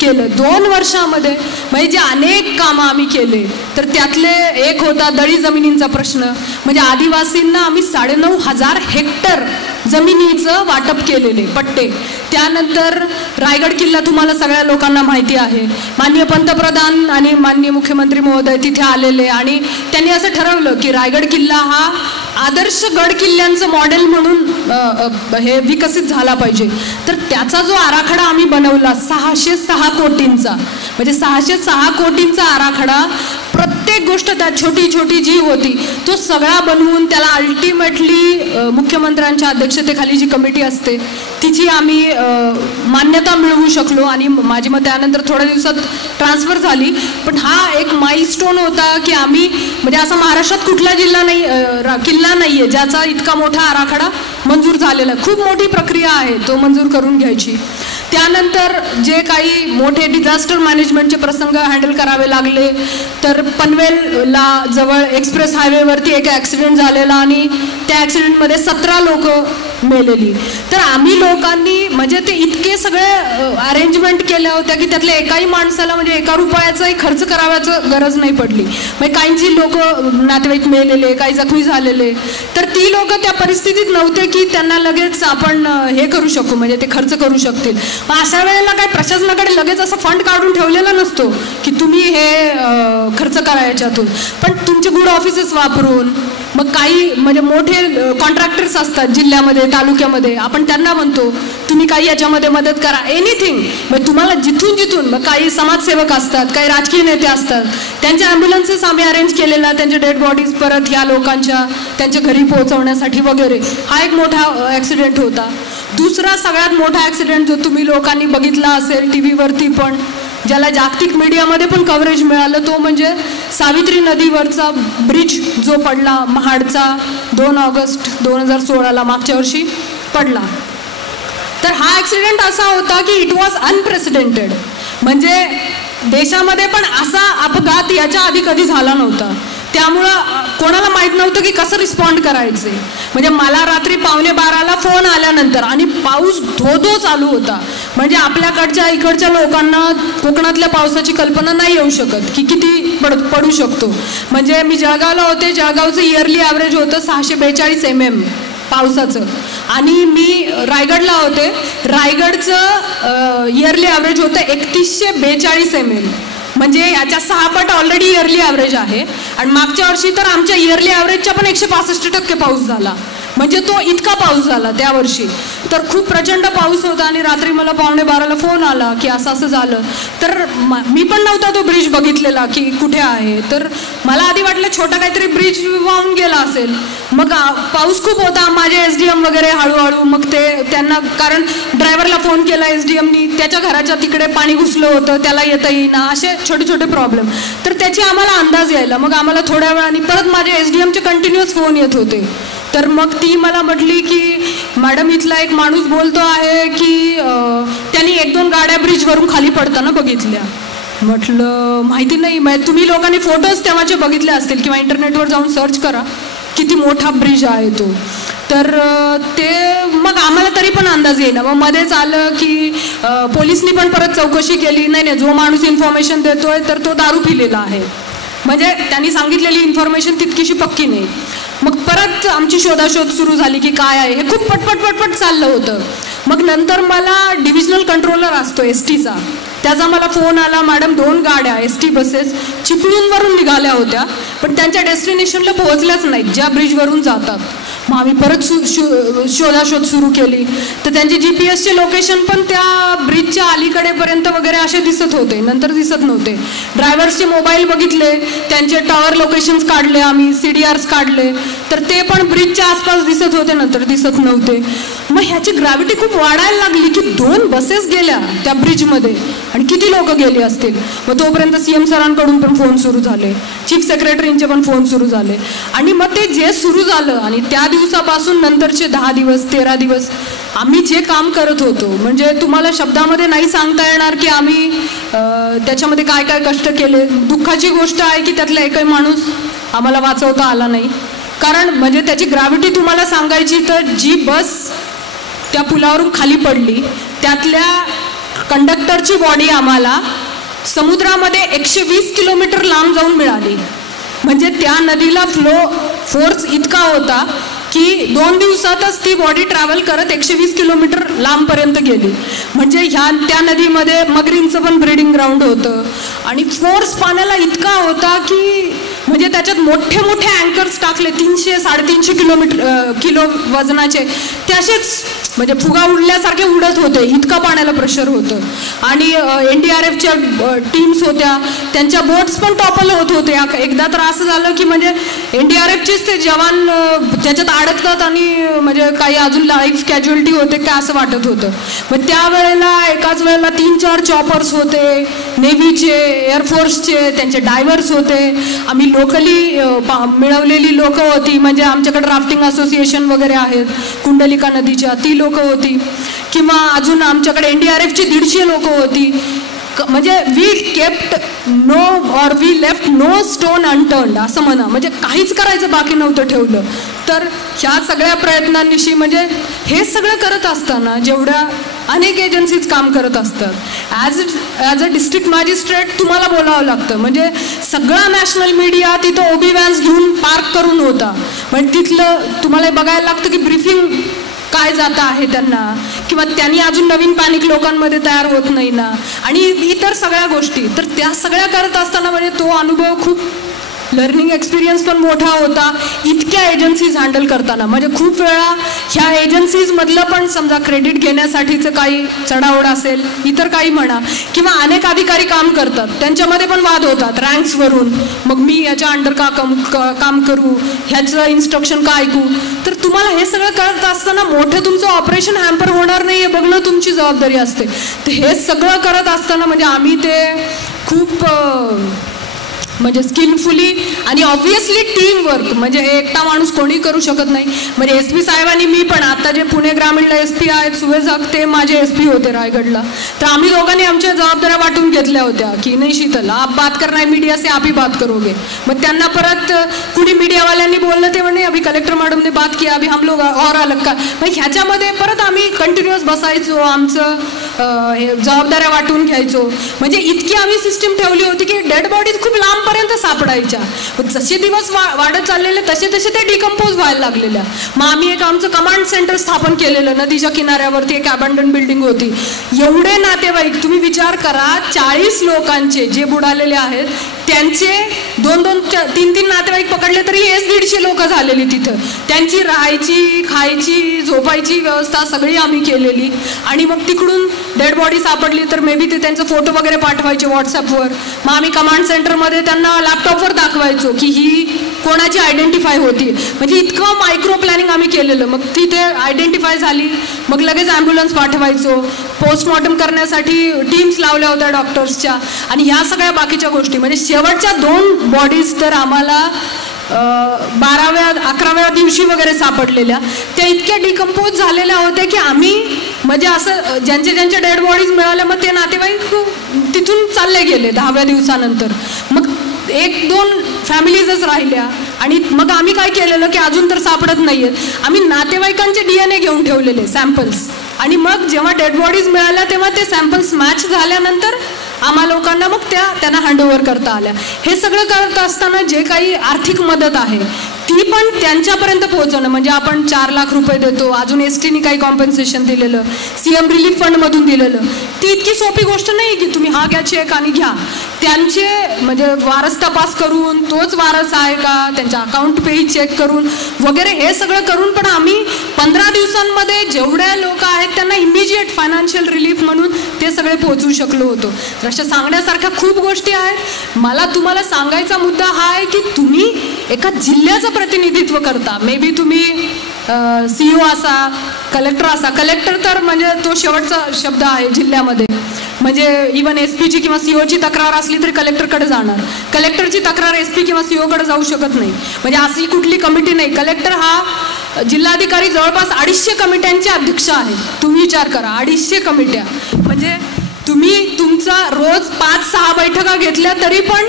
केलं. 2 वर्षामध्ये म्हणजे जे अनेक कामं आम्ही केले तर त्यातले एक होता दळी जमिनींचा प्रश्न. म्हणजे आदिवासींना आम्ही 9,500 हेक्टर जमिनीचं वाटप केलेले पट्टे. त्यानंतर रायगड किल्ला तुम्हाला सगळ्या लोकांना माहिती आहे. माननीय पंतप्रधान आणि माननीय मुख्यमंत्री महोदय तिथे आलेले आणि त्यांनी असं ठरवलं की रायगड किल्ला हा आदर्श गड किल्ल्यांचं मॉडेल म्हणून हे विकसित झाला पाहिजे. तर त्याचा जो आराखडा आम्ही बनवला 606 कोटींचा, म्हणजे 606 कोटींचा आराखडा, प्रत्येक गोष्ट त्यात छोटी छोटी जी होती तो सगळा बनवून त्याला अल्टिमेटली मुख्यमंत्र्यांच्या अध्यक्षतेखाली जी कमिटी असते तिची आम्ही मान्यता मिळवू शकलो. आणि माझी मग त्यानंतर थोड्या दिवसात ट्रान्सफर झाली. पण हा एक माइलस्टोन होता की आम्ही म्हणजे असा महाराष्ट्रात कुठला जिल्हा नाही किल्ला नाही आहे ज्याचा इतका मोठा आराखडा मंजूर झालेला. खूप मोठी प्रक्रिया आहे तो मंजूर करून घ्यायची. त्यानंतर जे काही मोठे डिझास्टर मॅनेजमेंटचे प्रसंग हँडल करावे लागले तर पनवेलला जवळ एक्सप्रेस हायवेवरती एक ॲक्सिडेंट झालेला आणि त्या ॲक्सिडेंटमध्ये 17 लोक मेलेली. तर आम्ही लोकांनी म्हणजे ते इतके सगळे अरेंजमेंट केल्या होत्या की त्यातल्या एकाही माणसाला म्हणजे 1 रुपयाचाही खर्च करायची गरज नाही पडली. म्हणजे काहींची लोक नातेवाईक मेलेले, काही जखमी झालेले. तर ती लोक त्या परिस्थितीत नव्हते की त्यांना लगेच आपण हे करू शकू, म्हणजे ते खर्च करू शकतील. अशा वेळेला काय प्रशासनाकडे लगेच असा फंड काढून ठेवलेला नसतो की तुम्ही हे खर्च करा याच्यातून. पण तुमचे गुड ऑफिसेस वापरून मग काही म्हणजे मोठे कॉन्ट्रॅक्टर्स असतात जिल्ह्यामध्ये तालुक्यामध्ये, आपण त्यांना म्हणतो तुम्ही काही याच्यामध्ये मदत करा, एनिथिंग. मग तुम्हाला जिथून मग काही समाजसेवक असतात, काही राजकीय नेते असतात, त्यांच्या ॲम्ब्युलन्सेस आम्ही अरेंज केलेला त्यांच्या डेड बॉडीज परत ह्या लोकांच्या त्यांच्या घरी पोहोचवण्यासाठी वगैरे. हा एक मोठा ॲक्सिडेंट होता. दुसरा सगळ्यात मोठा ॲक्सिडेंट जो तुम्ही लोकांनी बघितला असेल टीव्हीवरती पण, ज्याला जागतिक मीडियामध्ये पण कव्हरेज मिळालं, तो म्हणजे सावित्री नदीवरचा ब्रिज जो पडला महाडचा 2 ऑगस्ट 2016ला मागच्या वर्षी पडला. तर हा ॲक्सिडेंट असा होता की इट वॉज अनप्रेसिडेंटेड. म्हणजे देशामध्ये पण असा अपघात याच्या आधी कधी झाला नव्हता. त्यामुळं कोणाला माहीत नव्हतं की कसं रिस्पॉन्ड करायचे. म्हणजे मला रात्री 11:15ला फोन आल्यानंतर आणि पाऊस धो चालू होता. म्हणजे आपल्याकडच्या इकडच्या लोकांना कोकणातल्या पावसाची कल्पना नाही येऊ शकत की किती पडू शकतो. म्हणजे मी जळगावला होते, जळगावचं इयरली ॲव्हरेज होतं 642 mm. पावसाचं. आणि मी रायगडला होते. रायगडचं इयरली ॲव्हरेज होतं 3142 ml, म्हणजे याच्या 6 पट ऑलरेडी इयरली ॲव्हरेज आहे. आणि मागच्या वर्षी तर आमच्या इयरली ॲव्हरेजच्या पण 165% पाऊस झाला, म्हणजे तो इतका पाऊस झाला त्या वर्षी. तर खूप प्रचंड पाऊस होता. आणि रात्री मला 11:45ला फोन आला की असं असं झालं. तर मी पण नव्हता तो ब्रिज बघितलेला की कुठे आहे. तर मला आधी वाटलं छोटा काहीतरी ब्रिज वाहून गेला असेल. मग पाऊस खूप होता. माझे SDM वगैरे हळूहळू मग त्यांना, कारण ड्रायव्हरला फोन केला SDMनी, त्याच्या घराच्या तिकडे पाणी घुसलं होतं, त्याला येता येईना, असे छोटे छोटे प्रॉब्लेम. तर त्याची आम्हाला अंदाज यायला मग आम्हाला थोड्या वेळाने परत माझे SDMचे कंटिन्युअस फोन येत होते. तर मग ती मला म्हटली की मॅडम इथला एक माणूस बोलतो आहे की त्यांनी 1-2 गाड्या ब्रिजवरून खाली पडताना बघितल्या. म्हटलं माहिती नाही, तुम्ही लोकांनी फोटोज तेव्हाचे बघितले असतील किंवा इंटरनेटवर जाऊन सर्च करा किती मोठा ब्रिज आहे तो. तर ते मग आम्हाला तरी पण अंदाज येईना. मग मध्येच आलं की पोलिसनी पण परत चौकशी केली. नाही, जो माणूस इन्फॉर्मेशन देतोय तर तो दारू पिलेला आहे, म्हणजे त्यांनी सांगितलेली इन्फॉर्मेशन तितकीशी पक्की नाही. मग परत आमची शोधाशोध सुरू झाली की काय आहे. हे खूप पटपट चाललं होतं. मग नंतर मला डिव्हिजनल कंट्रोलर असतो STचा, त्याचा मला फोन आला, मॅडम 2 गाड्या ST बसेस चिपळूणवरून निघाल्या होत्या पण त्यांच्या डेस्टिनेशनला पोहोचल्याच नाहीत ज्या ब्रिजवरून जातात. मग आम्ही परत शोधाशोध सुरू केली. तर त्यांचे GPSचे लोकेशन पण त्या ब्रिजच्या अलीकडेपर्यंत वगैरे असे दिसत होते, नंतर दिसत नव्हते. ड्रायव्हर्सचे मोबाईल बघितले, त्यांचे टॉवर लोकेशन्स काढले आम्ही, CDRs काढले, तर ते पण ब्रिजच्या आसपास दिसत होते, नंतर दिसत नव्हते. मग ह्याची ग्रॅव्हिटी खूप वाढायला लागली की 2 बसेस गेल्या त्या ब्रिजमध्ये आणि किती लोक गेली असतील. मग तोपर्यंत CM सरांकडून पण फोन सुरू झाले, चीफ सेक्रेटरींचे पण फोन सुरू झाले. आणि मग ते जे सुरू झालं आणि त्या दिवसापासून नंतरचे 10 दिवस 13 दिवस आम्ही जे काम करत होतो, म्हणजे तुम्हाला शब्दामध्ये नाही सांगता येणार की आम्ही त्याच्यामध्ये काय काय कष्ट केले. दुःखाची गोष्ट आहे की त्यातला एकही माणूस आम्हाला वाचवता आला नाही. कारण म्हणजे त्याची ग्रॅव्हिटी तुम्हाला सांगायची तर जी बस त्या पुलावरून खाली पडली त्यातल्या कंडक्टरची बॉडी आम्हाला समुद्रामध्ये 120 किलोमीटर लांब जाऊन मिळाली. म्हणजे त्या नदीला फोर्स इतका होता की 2 दिवसातच ती बॉडी ट्रॅव्हल करत 120 किलोमीटर लांबपर्यंत गेली. म्हणजे त्या नदीमध्ये मगरींचं पण ब्रीडिंग ग्राउंड होतं आणि फोर्स पाण्याला इतका होता की म्हणजे त्याच्यात मोठे मोठे अँकर्स टाकले 300-350 किलो वजनाचे, ते असेच म्हणजे फुगा उडल्यासारखे उडत होते, इतका पाण्याला प्रेशर होतं. आणि NDRFच्या टीम्स होत्या, त्यांच्या बोट्स पण टॉपल होत होते. एकदा तर असं झालं की म्हणजे NDRFचेच ते जवान त्याच्यात अडकतात आणि म्हणजे काही अजून लाईफ कॅज्युअलिटी होते का असं वाटत होतं. मग त्यावेळेला एकाच वेळेला 3-4 चॉपर्स होते, नेव्हीचे, एअरफोर्सचे, त्यांचे डायव्हर्स होते. आम्ही लोकली मिळवलेली लोक होती, म्हणजे आमच्याकडे राफ्टिंग असोसिएशन वगैरे आहेत कुंडलिका नदीच्या, ती लोक होती. किंवा अजून आमच्याकडे NDRFची 150 लोक होती. म्हणजे we kept we left no stone unturned असं म्हणा, म्हणजे काहीच करायचं बाकी नव्हतं ठेवलं. तर ह्या सगळ्या प्रयत्नांनिशी म्हणजे हे सगळं करत असताना जेवढ्या अनेक एजन्सीज काम करत असतात, ॲज अ डिस्ट्रिक्ट मॅजिस्ट्रेट तुम्हाला बोलावं लागतं. म्हणजे सगळा नॅशनल मीडिया तिथं OB व्हॅन्स घेऊन पार्क करून होता. म्हणजे तिथलं तुम्हाला बघायला लागतं की ब्रीफिंग काय जातं आहे त्यांना, किंवा त्यांनी अजून नवीन पॅनिक लोकांमध्ये तयार होत नाही ना, आणि इतर सगळ्या गोष्टी. तर त्या सगळ्या करत असताना म्हणजे तो अनुभव खूप लर्निंग एक्सपिरियन्स पण मोठा होता इतक्या एजन्सीज हँडल करताना. म्हणजे खूप वेळा ह्या एजन्सीजमधलं पण समजा क्रेडिट घेण्यासाठीचं काही चढाओढ असेल, इतर काही म्हणा, किंवा अनेक अधिकारी काम करतात त्यांच्यामध्ये पण वाद होतात रँक्सवरून. मग मी याच्या अंडर का काम करू, ह्याचं इन्स्ट्रक्शन का ऐकू. तर तुम्हाला हे सगळं करत असताना मोठं तुमचं ऑपरेशन हॅम्पर होणार नाही हे बघणं तुमची जबाबदारी असते. तर हे सगळं करत असताना म्हणजे आम्ही ते खूप म्हणजे स्किलफुली आणि ऑब्व्हियसली टीम वर्क, म्हणजे हे एकटा माणूस कोणी करू शकत नाही. म्हणजे SP साहेबांनी मी पण आता जे पुणे ग्रामीणला SP आहेत सुवेज हक, ते माझे SP होते रायगडला. तर आम्ही दोघांनी आमच्या जबाबदाऱ्या वाटून घेतल्या होत्या की नाही शीतल आप बात करना है मीडिया से, आप ही बात करोगे. मग त्यांना परत कुणी मीडियावाल्यांनी बोललं ते म्हणे अभी कलेक्टर मॅडम ने बात किया, अभी हम लोग और अलग का. मग ह्याच्यामध्ये परत आम्ही कंटिन्युअस बसायचो. आमचं जबाबदाऱ्या वाटून घ्यायचो. म्हणजे इतकी आम्ही सिस्टीम ठेवली होती की डेड बॉडीज खूप लांबपर्यंत सापडायच्या. जसे दिवस वाढत चाललेले तसे तसे ते डिकम्पोज व्हायला लागलेल्या. मग आम्ही एक आमचं कमांड सेंटर स्थापन केलेलं. नदीच्या किनाऱ्यावरती एक अबॅन्डन बिल्डिंग होती. एवढे नातेवाईक तुम्ही विचार करा, 40 लोकांचे जे बुडालेले आहेत त्यांचे 2-2, 3-3 नातेवाईक पकडले तरी 150 लोक झालेली तिथं. त्यांची राहायची, खायची, झोपायची व्यवस्था सगळी आम्ही केलेली. आणि मग तिकडून डेड बॉडी सापडली तर मे बी ते त्यांचं फोटो वगैरे पाठवायचे व्हॉट्सअपवर. मग आम्ही कमांड सेंटरमध्ये त्यांना लॅपटॉपवर दाखवायचो की ही कोणाची आयडेंटिफाय होती. म्हणजे इतकं मायक्रो प्लॅनिंग आम्ही केलेलं. मग तिथे आयडेंटिफाय झाली मग लगेच ॲम्ब्युलन्स पाठवायचो. पोस्टमॉर्टम करण्यासाठी टीम्स लावल्या होत्या डॉक्टर्सच्या. आणि ह्या सगळ्या बाकीच्या गोष्टी. म्हणजे शेवटच्या 2 बॉडीज तर आम्हाला 12व्या 11व्या दिवशी वगैरे सापडलेल्या. त्या इतक्या डिकम्पोज झालेल्या होत्या की आम्ही म्हणजे असं ज्यांचे डेड बॉडीज मिळाल्या मग ते नातेवाईक तिथून चालले गेले 10व्या दिवसानंतर. मग 1-2 फॅमिलीजच राहिल्या. आणि मग आम्ही काय केलेलं की अजून तर सापडत नाहीयेत, आम्ही नातेवाईकांचे DNA घेऊन ठेवलेले सॅम्पल्स. आणि मग जेव्हा डेड बॉडीज मिळाल्या तेव्हा ते सॅम्पल्स मॅच झाल्यानंतर आम्हा लोकांना मग त्यांना हँडओव्हर करता आल्या. हे सगळं करत असताना जे काही आर्थिक मदत आहे ती पण त्यांच्यापर्यंत पोहोचवणं. म्हणजे आपण 4 लाख रुपये देतो, अजून STने काही कॉम्पन्सेशन दिलेलं, CM रिलीफ फंडमधून दिलेलं. ती इतकी सोपी गोष्ट नाही की तुम्ही हा घ्या चेक आणि घ्या. त्यांचे म्हणजे वारस तपास करून तोच वारस आहे का, त्यांच्या अकाउंट पेज चेक करून वगैरे हे सगळं करून पण आम्ही 15 दिवसांमध्ये जेवढ्या लोक आहेत त्यांना इमिजिएट फायनान्शियल रिलीफ म्हणून ते सगळे पोहोचवू शकलो होतो. तर अशा सांगण्यासारख्या खूप गोष्टी आहेत. मला तुम्हाला सांगायचा मुद्दा हा आहे की तुम्ही एका जिल्ह्याचं प्रतिनिधित्व करता. मे बी तुम्ही CEO असा, कलेक्टर असा. कलेक्टर तर म्हणजे तो शेवटचा शब्द आहे जिल्ह्यामध्ये. म्हणजे इवन SP ची किंवा COची तक्रार असली तरी कलेक्टरकडे जाणार. कलेक्टरची तक्रार SP किंवा COकडे जाऊ शकत नाही. म्हणजे अशी कुठली कमिटी नाही. कलेक्टर हा जिल्हाधिकारी जवळपास 250 कमिट्यांचे अध्यक्ष आहेत. तुम्ही विचार करा, 250 कमिट्या. म्हणजे तुम्ही तुमचा रोज 5-6 बैठका घेतल्या तरी पण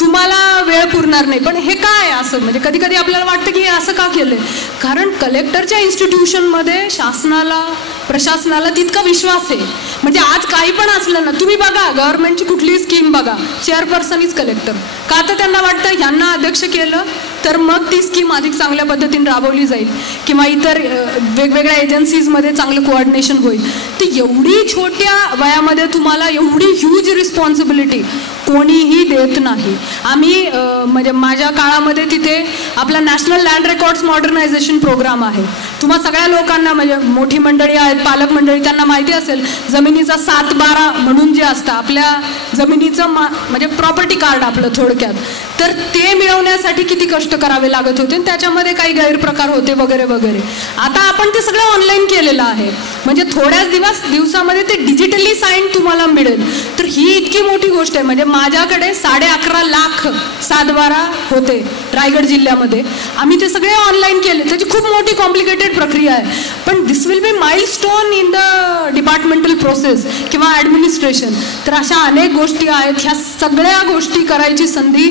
तुम्हाला वेळ पुरणार नाही. पण हे काय असं म्हणजे कधी कधी आपल्याला वाटतं की हे असं का केलंय. कारण कलेक्टरच्या इन्स्टिट्यूशनमध्ये शासनाला, प्रशासनाला तितका विश्वास आहे. म्हणजे आज काही पण असलं ना, तुम्ही बघा गव्हर्नमेंटची कुठलीही स्कीम बघा, चेअरपर्सन इज कलेक्टर. का तर त्यांना वाटतं ह्यांना अध्यक्ष केलं तर मग ती स्कीम अधिक चांगल्या पद्धतीने राबवली जाईल किंवा इतर वेगवेगळ्या एजन्सीजमध्ये चांगलं कोऑर्डिनेशन होईल. तर एवढी छोट्या वयामध्ये तुम्हाला एवढी ह्यूज रिस्पॉन्सिबिलिटी कोणीही देत नाही. आम्ही म्हणजे माझ्या काळामध्ये तिथे आपला national land records modernisation programme आहे. तुम्हा सगळ्या लोकांना म्हणजे मोठी मंडळी आहेत, पालक मंडळी, त्यांना माहिती असेल जमिनीचा 7-12 म्हणून जे असतं आपल्या जमिनीचं म्हणजे प्रॉपर्टी कार्ड आपलं थोडक्यात. तर ते मिळवण्यासाठी किती कष्ट करावे लागत होते. त्याच्यामध्ये काही गैरप्रकार होते वगैरे वगैरे. आता आपण ते सगळं ऑनलाईन केलेलं आहे. म्हणजे थोड्याच दिवसामध्ये ते डिजिटली साईन तुम्हाला मिळेल. तर ही इतकी मोठी गोष्ट आहे. म्हणजे माझ्याकडे 11.5 लाख 7-12 होते रायगड जिल्ह्यामध्ये. आम्ही ते सगळे ऑनलाईन केले. त्याची खूप मोठी कॉम्प्लिकेटेड प्रक्रिया आहे. पण this will be milestone in the departmental process किंवा ॲडमिनिस्ट्रेशन. तर अशा अनेक गोष्टी आहेत. ह्या सगळ्या गोष्टी करायची संधी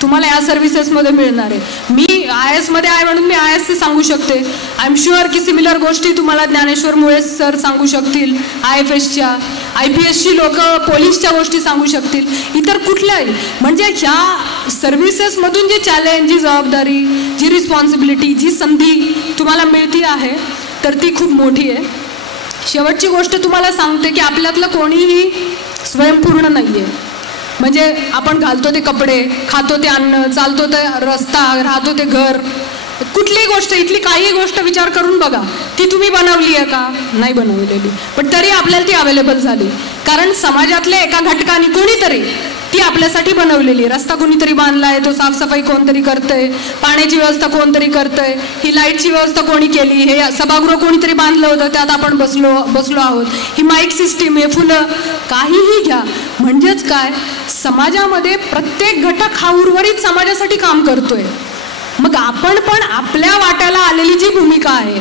तुम्हाला या सर्व्हिसेसमध्ये मिळणार आहे. मी IAS मध्ये आहे म्हणून मी IASचे सांगू शकते. आय एम शुअर की सिमिलर गोष्टी तुम्हाला ज्ञानेश्वर मुळे सर सांगू शकतील. IFSच्या, IPSची लोक पोलीसच्या गोष्टी सांगू शकतील, इतर कुठल्याही. म्हणजे ह्या सर्व्हिसेसमधून जी चॅलेंज, जी जबाबदारी, जी रिस्पॉन्सिबिलिटी, जी संधी तुम्हाला मिळती आहे तर ती खूप मोठी आहे. शेवटची गोष्ट तुम्हाला सांगते की आपल्यातलं कोणीही स्वयंपूर्ण नाही आहे. म्हणजे आपण घालतो ते कपडे, खातो ते अन्न, चालतो ते रस्ता, राहतो ते घर, कुठलीही गोष्ट, इथली काही गोष्ट विचार करून बघा, ती तुम्ही बनवली आहे का? नाही बनवलेली. पण तरी आपल्याला ती अवेलेबल झाली. कारण समाजातल्या एका घटकाने कोणीतरी ती आपल्यासाठी बनवलेली. रस्ता कोणीतरी बांधलाय, तो साफसफाई कोणतरी करतंय, पाण्याची व्यवस्था कोणतरी करतंय, ही लाईटची व्यवस्था कोणी केली, हे सभागृह कोणीतरी बांधलं होतं, त्यात आपण बसलो आहोत, ही माईक सिस्टीम, हे फुलं, काहीही घ्या. म्हणजेच काय, समाजामध्ये प्रत्येक घटक हा उर्वरित समाजासाठी काम करतोय. मग आपण पण आपल्या वाट्याला आलेली जी भूमिका आहे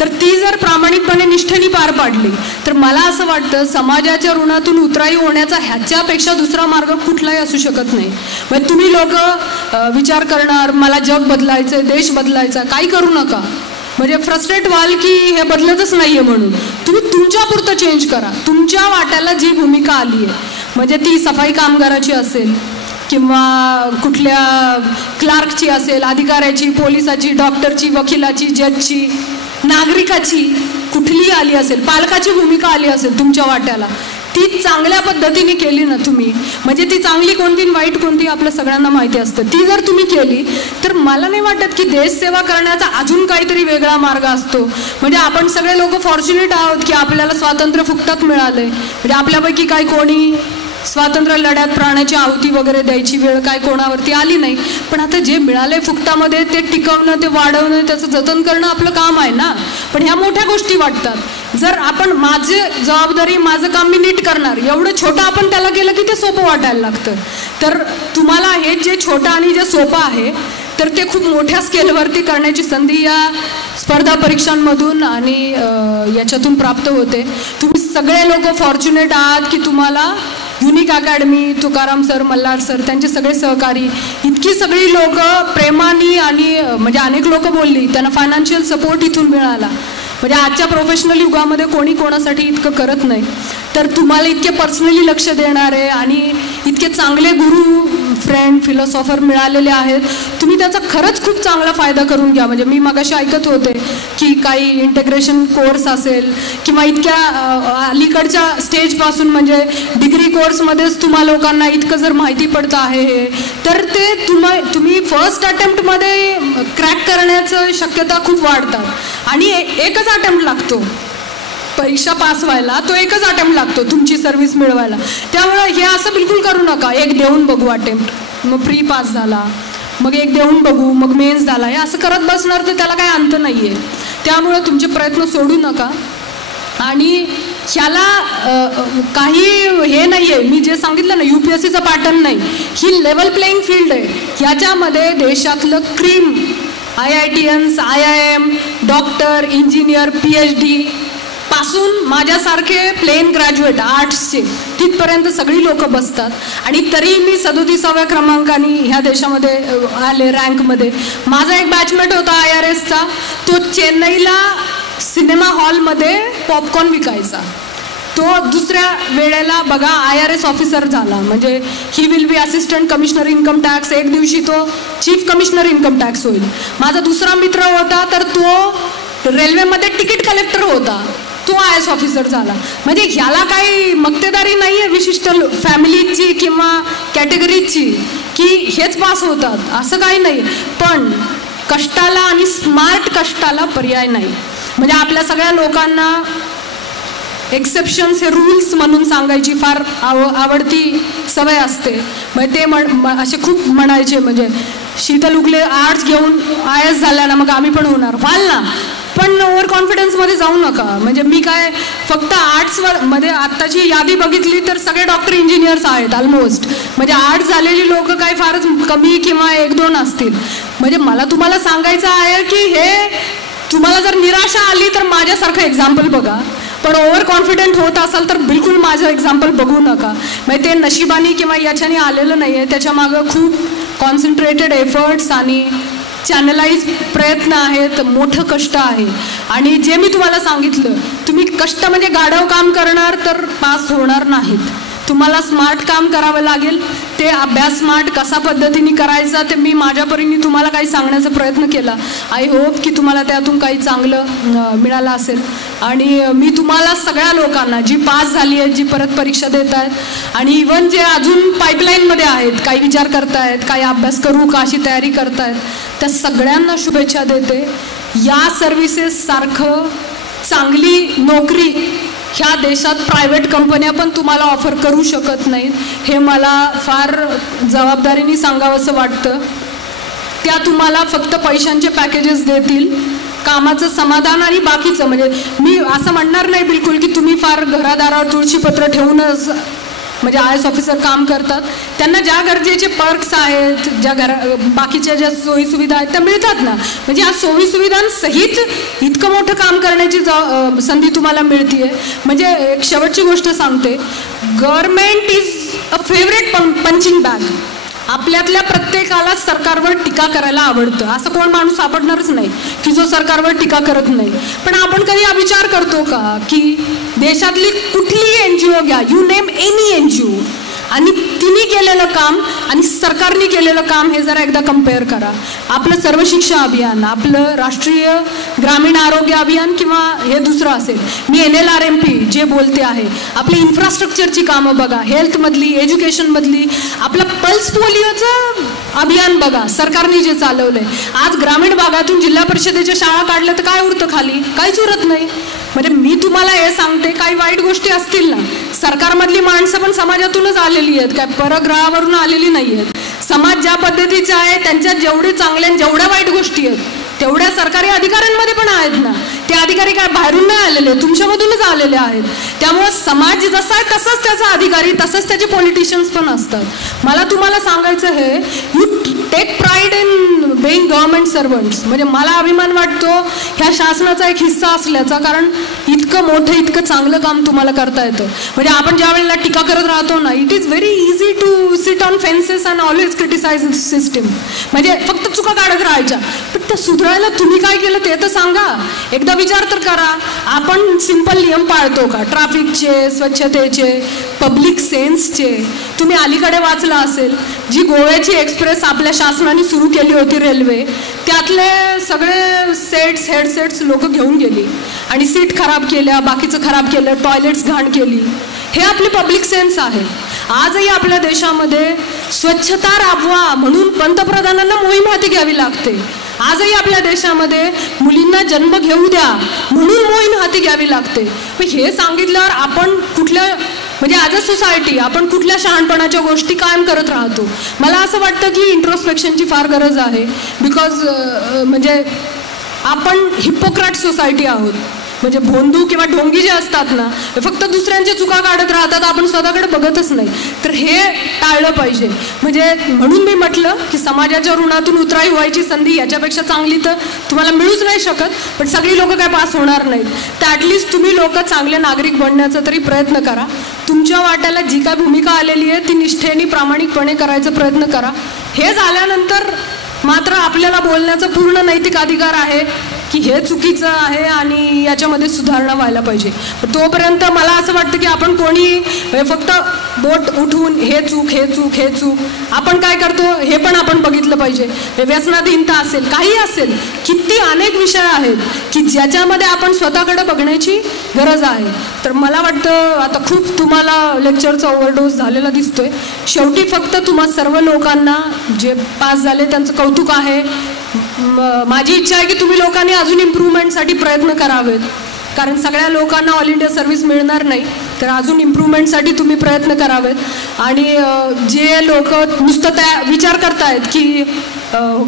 तर ती जर प्रामाणिकपणे निष्ठेने पार पाडली तर मला असं वाटतं समाजाच्या ऋणातून उतराई होण्याचा ह्याच्यापेक्षा दुसरा मार्ग कुठलाही असू शकत नाही. म्हणजे तुम्ही लोक विचार करणार मला जग बदलायचं, देश बदलायचा, काही करू नका. म्हणजे फ्रस्ट्रेट व्हाल की हे बदलतच नाहीये म्हणून. तुम्ही तुमच्यापुरतं चेंज करा. तुमच्या वाट्याला जी भूमिका आली आहे, म्हणजे ती सफाई कामगाराची असेल किंवा कुठल्या क्लार्कची असेल, अधिकाऱ्याची, पोलिसाची, डॉक्टरची, वकिलाची, जजची, नागरिकाची कुठलीही आली असेल, पालकाची भूमिका आली असेल तुमच्या वाट्याला, ती चांगल्या पद्धतीने केली ना तुम्ही, म्हणजे ती चांगली कोणती वाईट कोणती आपल्या सगळ्यांना माहिती असतं, ती जर तुम्ही केली तर मला नाही वाटत की देशसेवा करण्याचा अजून काहीतरी वेगळा मार्ग असतो. म्हणजे आपण सगळे लोक फॉर्च्युनेट आहोत की आपल्याला स्वातंत्र्य फुकटात मिळालंय. म्हणजे आपल्यापैकी काही कोणी स्वातंत्र्य लढ्यात प्राण्याची आहुती वगैरे द्यायची वेळ काय कोणावरती आली नाही. पण आता जे मिळालंय फुकटामध्ये ते टिकवणं, ते वाढवणं, त्याचं जतन करणं आपलं काम आहे ना. पण ह्या मोठ्या गोष्टी वाटतात. जर आपण माझी जबाबदारी, माझं काम मी नीट करणार, एवढं छोटं आपण त्याला केलं की ते सोपं वाटायला लागतं. तर तुम्हाला हे जे छोटं आणि जे सोपं आहे तर ते खूप मोठ्या स्केलवरती करण्याची संधी या स्पर्धा परीक्षांमधून आणि याच्यातून प्राप्त होते. तुम्ही सगळे लोक फॉर्च्युनेट आहात की तुम्हाला unique academy, Tukaram sir, Malhar sir, त्यांचे सगळे सहकारी, इतकी सगळी लोक प्रेमाने आणि म्हणजे अनेक लोक बोलली, त्यांना फायनान्शियल सपोर्ट इथून मिळाला. म्हणजे आजच्या प्रोफेशनल युगामध्ये कोणी कोणासाठी इतकं करत नाही. तर तुम्हाला इतके पर्सनली लक्ष देणारे आणि इतके चांगले गुरु, फ्रेंड, फिलॉसॉफर मिळालेले आहेत. तुम्ही त्याचा खरंच खूप चांगला फायदा करून घ्या. म्हणजे मी मगाशी ऐकत होते की काही इंटिग्रेशन कोर्स असेल किंवा इतक्या अलीकडच्या स्टेजपासून म्हणजे डिग्री कोर्समध्येच तुम्हा लोकांना इतकं जर माहिती पडतं आहे हे, तर ते तुम्ही फर्स्ट अटेम्प्टमध्ये क्रॅक करण्याचं शक्यता खूप वाढतात. आणि एकच अटेम्प्ट लागतो परीक्षा पास व्हायला, तो एकच अटेम्प्ट लागतो तुमची सर्व्हिस मिळवायला. त्यामुळे हे असं बिलकुल करू नका, एक देऊन बघू अटेम्प्ट, मग प्री पास झाला, मग एक देऊन बघू, मग मेन्स झाला, हे असं करत बसणार तर त्याला काही अंत नाही आहे. त्यामुळे तुमचे प्रयत्न सोडू नका. आणि ह्याला काही हे नाही आहे, मी जे सांगितलं ना UPSCचा पॅटर्न नाही, ही लेवल प्लेइंग फील्ड आहे. ह्याच्यामध्ये देशातलं cream, IITians, IIM, doctor, engineer, PhD पासून माझ्यासारखे प्लेन ग्रॅज्युएट आर्ट्सचे तिथपर्यंत सगळी लोक बसतात. आणि तरी मी 37व्या क्रमांकाने ह्या देशामध्ये आले रँकमध्ये. माझा एक बॅचमेट होता IRSचा, तो चेन्नईला सिनेमा हॉलमध्ये पॉपकॉर्न विकायचा. तो दुसऱ्या वेळेला बघा IRS ऑफिसर झाला. म्हणजे he will be assistant commissioner income tax, एक दिवशी तो चीफ कमिशनर इन्कम टॅक्स होईल. माझा दुसरा मित्र होता तर तो रेल्वेमध्ये तिकीट कलेक्टर होता, तो IAS ऑफिसर झाला. म्हणजे ह्याला काही मक्तेदारी नाही आहे विशिष्ट फॅमिलीची किंवा कॅटेगरीची की हेच पास होतात, असं काही नाही. पण कष्टाला आणि स्मार्ट कष्टाला पर्याय नाही. म्हणजे आपल्या सगळ्या लोकांना एक्सेप्शन्स हे रूल्स म्हणून सांगायची फार आवडती सवय असते. म्हणजे ते असे खूप म्हणायचे, म्हणजे शीतल उगले आर्ट्स घेऊन IAS झाल्या ना, मग आम्ही पण होणार, व्हाल ना. पण ओव्हर कॉन्फिडन्समध्ये जाऊ नका. म्हणजे मी काय फक्त आर्ट्सवर मध्ये आत्ताची यादी बघितली तर सगळे डॉक्टर, इंजिनियर्स आहेत ऑलमोस्ट. म्हणजे आर्ट्स झालेली लोक काय फारच कमी किंवा 1-2 असतील. म्हणजे मला तुम्हाला सांगायचं आहे की हे तुम्हाला जर निराशा आली तर माझ्यासारखं एक्झाम्पल बघा. पण ओव्हर कॉन्फिडंट होत असाल तर बिलकुल माझं एक्झाम्पल बघू नका. म्हणजे ते नशिबानी किंवा याच्याने आलेलं नाही आहे, त्याच्या मागं खूप कॉन्सन्ट्रेटेड एफर्ट्स आणि चॅनलाइज प्रयत्न आहेत, मोठं कष्ट आहे. आणि जे मी तुम्हाला सांगितलं, तुम्ही कष्ट म्हणजे गाढव काम करणार तर पास होणार नाहीत. तुम्हाला स्मार्ट काम करावं लागेल. ते अभ्यास स्मार्ट कसा पद्धतीने करायचा ते मी माझ्या परीने तुम्हाला काही सांगण्याचा प्रयत्न केला. आय होप की तुम्हाला त्यातून काही चांगलं मिळालं असेल. आणि मी तुम्हाला सगळ्या लोकांना जी पास झाली आहेत, जी परत परीक्षा देत आहेत आणि इवन जे अजून पाईपलाईनमध्ये आहेत, काही विचार करतायत, काही अभ्यास करू का अशी तयारी करतायत, त्या सगळ्यांना शुभेच्छा देते. या सर्व्हिसेससारखं चांगली नोकरी ह्या देशात प्रायव्हेट कंपन्या पण तुम्हाला ऑफर करू शकत नाहीत. हे मला फार जबाबदारीने सांगावंसं वाटतं. त्या तुम्हाला फक्त पैशांचे पॅकेजेस देतील, कामाचं समाधान आणि बाकीचं. म्हणजे मी असं म्हणणार नाही बिलकुल की तुम्ही फार घरादारावर तुळशीपत्र ठेवूनच म्हणजे IAS ऑफिसर काम करतात. त्यांना ज्या गरजेचे पर्क्स आहेत, ज्या बाकीच्या ज्या सोयीसुविधा आहेत त्या मिळतात ना. म्हणजे या सोयीसुविधांसहित इतकं मोठं काम करण्याची संधी तुम्हाला मिळते. म्हणजे एक शेवटची गोष्ट सांगते, government is a favourite punching bag. आपल्यातल्या प्रत्येकाला सरकारवर टीका करायला आवडतं. असं कोण माणूस सापडणारच नाही की जो सरकारवर टीका करत नाही. पण आपण कधी हा विचार करतो का की देशातली कुठलीही NGO घ्या, यू नेम एनी NGO, आणि तिने केलेलं काम आणि सरकारने केलेलं काम हे जरा एकदा कम्पेअर करा. आपलं सर्व शिक्षा अभियान, आपलं राष्ट्रीय ग्रामीण आरोग्य अभियान किंवा हे दुसरं असेल, मी NLRMP जे बोलते आहे, आपली इन्फ्रास्ट्रक्चरची कामं बघा, हेल्थमधली, एज्युकेशनमधली, आपलं पल्स पोलिओचं अभियान बघा सरकारने जे चालवलंय. आज ग्रामीण भागातून जिल्हा परिषदेच्या शाळा काढल्या तर काय उरतं खाली? काहीच उरत नाही. म्हणजे मी तुम्हाला हे सांगते, काही वाईट गोष्टी असतील ना, सरकारमधली माणसं पण समाजातूनच आलेली आहेत, काय परग्रहावरून आलेली नाही आहेत. समाज ज्या पद्धतीचा आहे त्यांच्यात जेवढे चांगल्या जेवढ्या वाईट गोष्टी आहेत तेवढ्या सरकारी अधिकाऱ्यांमध्ये पण आहेत ना. ते अधिकारी काय बाहेरून नाही आलेले, तुमच्यामधूनच आलेले आहेत. त्यामुळे समाज जसा आहे तसंच त्याचा अधिकारी, तसंच त्याचे पॉलिटिशियन्स पण असतात. मला तुम्हाला सांगायचं हे, you take pride in being government servants. म्हणजे मला अभिमान वाटतो ह्या शासनाचा एक हिस्सा असल्याचा, कारण इतकं मोठं इतकं चांगलं काम तुम्हाला करता येतं. म्हणजे आपण ज्या वेळेला टीका करत राहतो ना, it is very easy to sit on fences and always criticise system. म्हणजे फक्त चुका काढत राहायच्या, पण त्या सुधारायला तुम्ही काय केलं ते तर सांगा. एकदा विचार तर करा, आपण सिंपल नियम पाळतो का? ट्रॅफिकचे, स्वच्छतेचे, पब्लिक सेन्सचे. तुम्ही अलीकडे वाचला असेल, जी गोव्याची एक्सप्रेस आपल्या शासनाने सुरू केली होती रेल्वे, त्यातले सगळे सेट्स हेडसेट्स लोक घेऊन गेली आणि सीट खराब केल्या, बाकीचं खराब केलं, टॉयलेट्स घाण केली. हे आपले पब्लिक सेन्स आहे. आजही आपल्या देशामध्ये स्वच्छता राबवा म्हणून पंतप्रधानांना मोहीम हाती घ्यावी लागते. आजही आपल्या देशामध्ये मुलींना जन्म घेऊ द्या म्हणून मोहीम हाती घ्यावी लागते. पण हे सांगितल्यावर आपण कुठल्या, म्हणजे ॲज अ सोसायटी आपण कुठल्या शहाणपणाच्या गोष्टी कायम करत राहतो. मला असं वाटतं की इंट्रोस्पेक्शनची फार गरज आहे. बिकॉज म्हणजे आपण हिपोक्रॅट सोसायटी आहोत. म्हणजे भोंदू किंवा ढोंगी जे असतात ना, फक्त दुसऱ्यांच्या चुका काढत राहतात, आपण स्वतःकडे बघतच नाही. तर हे टाळलं पाहिजे. म्हणजे म्हणून मी म्हटलं की समाजाच्या ऋणातून उतराई व्हायची संधी याच्यापेक्षा चांगली तर तुम्हाला मिळूच नाही शकत. पण सगळी लोक काय पास होणार नाहीत. तर ॲटलिस्ट तुम्ही लोक चांगले नागरिक बनण्याचा तरी प्रयत्न करा. तुमच्या वाट्याला जी काय भूमिका आलेली आहे ती निष्ठेने प्रामाणिकपणे करायचा प्रयत्न करा. हे झाल्यानंतर मात्र आपल्याला बोलण्याचा पूर्ण नैतिक अधिकार आहे की हे चुकीचं आहे आणि याच्यामध्ये सुधारणा व्हायला पाहिजे. तोपर्यंत मला असं वाटतं की आपण कोणी फक्त बोट उठवून हे चूक हे चूक हे चूक, आपण काय करतो हे पण आपण बघितलं पाहिजे. व्यसनाधीनता असेल, काही असेल, किती अनेक विषय आहेत की ज्याच्यामध्ये आपण स्वतःकडे बघण्याची गरज आहे. तर मला वाटतं आता खूप तुम्हाला लेक्चरचा ओव्हरडोस झालेला दिसतोय. शेवटी फक्त तुम्हा सर्व लोकांना जे पास झाले त्यांचं कौतुक आहे. माझी इच्छा आहे की तुम्ही लोकांनी अजून इम्प्रूव्हमेंटसाठी प्रयत्न करावेत, कारण सगळ्या लोकांना ऑल इंडिया सर्व्हिस मिळणार नाही. तर अजून इम्प्रूव्हमेंटसाठी तुम्ही प्रयत्न करावेत. आणि जे लोक नुसतं त्या विचार करतायत की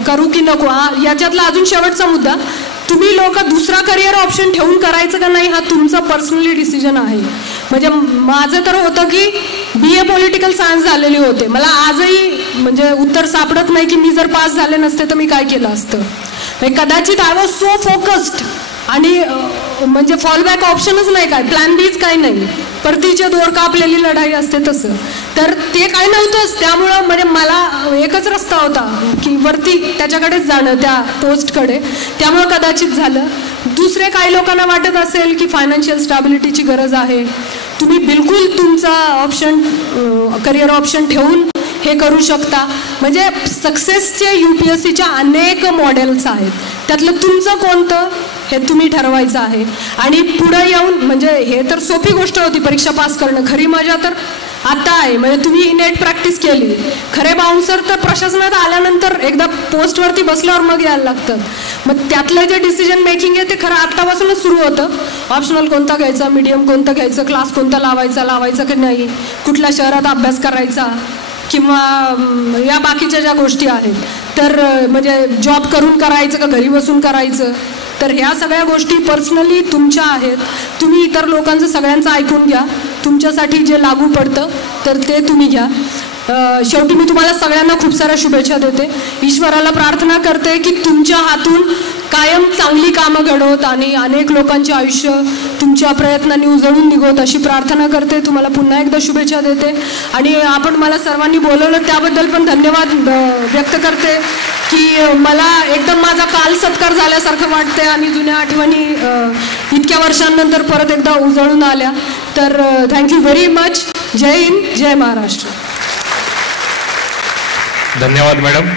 करू की नको, याच्यातला अजून शेवटचा मुद्दा, तुम्ही लोक दुसरा करिअर ऑप्शन ठेवून करायचं का नाही हा तुमचा पर्सनली डिसिजन आहे. म्हणजे माझं तर होतं की BA पॉलिटिकल सायन्स झालेले होते. मला आजही म्हणजे उत्तर सापडत नाही की मी जर पास झाले नसते तर मी काय केलं असतं. कदाचित आय वॉज सो फोकस्ड आणि म्हणजे फॉलबॅक ऑप्शनच नाही, काय प्लॅन बीच काही नाही, परतीच्या दोर कापलेली लढाई असते तसं. तर ते काय नव्हतंच. त्यामुळं म्हणजे मला एकच रस्ता होता की वरती त्याच्याकडेच जाणं, त्या पोस्टकडे. त्यामुळं कदाचित झालं. दुसरे काही लोकांना वाटत असेल की फायनान्शियल स्टॅबिलिटीची गरज आहे, तुम्ही बिलकुल तुमचा ऑप्शन करिअर ऑप्शन ठेवून हे करू शकता. म्हणजे सक्सेसचे UPSCच्या अनेक मॉडेल्स आहेत, त्यातलं तुमचं कोणतं हे तुम्ही ठरवायचं आहे. आणि पुढे येऊन म्हणजे हे तर सोपी गोष्ट होती परीक्षा पास करणं, खरी मजा तर आता आहे. म्हणजे तुम्ही नेट प्रॅक्टिस केली. खरे बाउन्सर तर प्रशासनात आल्यानंतर एकदा पोस्टवरती बसल्यावर मग यायला लागतात. मग त्यातलं जे डिसिजन मेकिंग आहे ते खरं आत्तापासूनच सुरू होतं. ऑप्शनल कोणता घ्यायचा, मीडियम कोणतं घ्यायचं, क्लास कोणता लावायचा की नाही, कुठल्या शहरात अभ्यास करायचा, किंवा या बाकीच्या ज्या गोष्टी आहेत. तर म्हणजे जॉब करून करायचं का घरी बसून करायचं. तर ह्या सगळ्या गोष्टी पर्सनली तुमच्या आहेत. तुम्ही इतर लोकांचं सगळ्यांचं ऐकून घ्या. तुमच्यासाठी जे लागू पडतं तर ते तुम्ही घ्या. शेवटी मी तुम्हाला सगळ्यांना खूप साऱ्या शुभेच्छा देते. ईश्वराला प्रार्थना करते की तुमच्या हातून कायम चांगली कामं घडवत आणि अनेक लोकांचे आयुष्य तुमच्या प्रयत्नांनी उजळून निघत अशी प्रार्थना करते. तुम्हाला पुन्हा एकदा शुभेच्छा देते आणि आपण मला सर्वांनी बोलवलं त्याबद्दल पण धन्यवाद व्यक्त करते की मला एकदम माझा काल सत्कार झाल्यासारखं वाटते आणि जुन्या आठवणी इतक्या वर्षांनंतर परत एकदा उजळून आल्या. तर थँक्यू व्हेरी मच. जय हिंद, जय महाराष्ट्र. धन्यवाद मॅडम.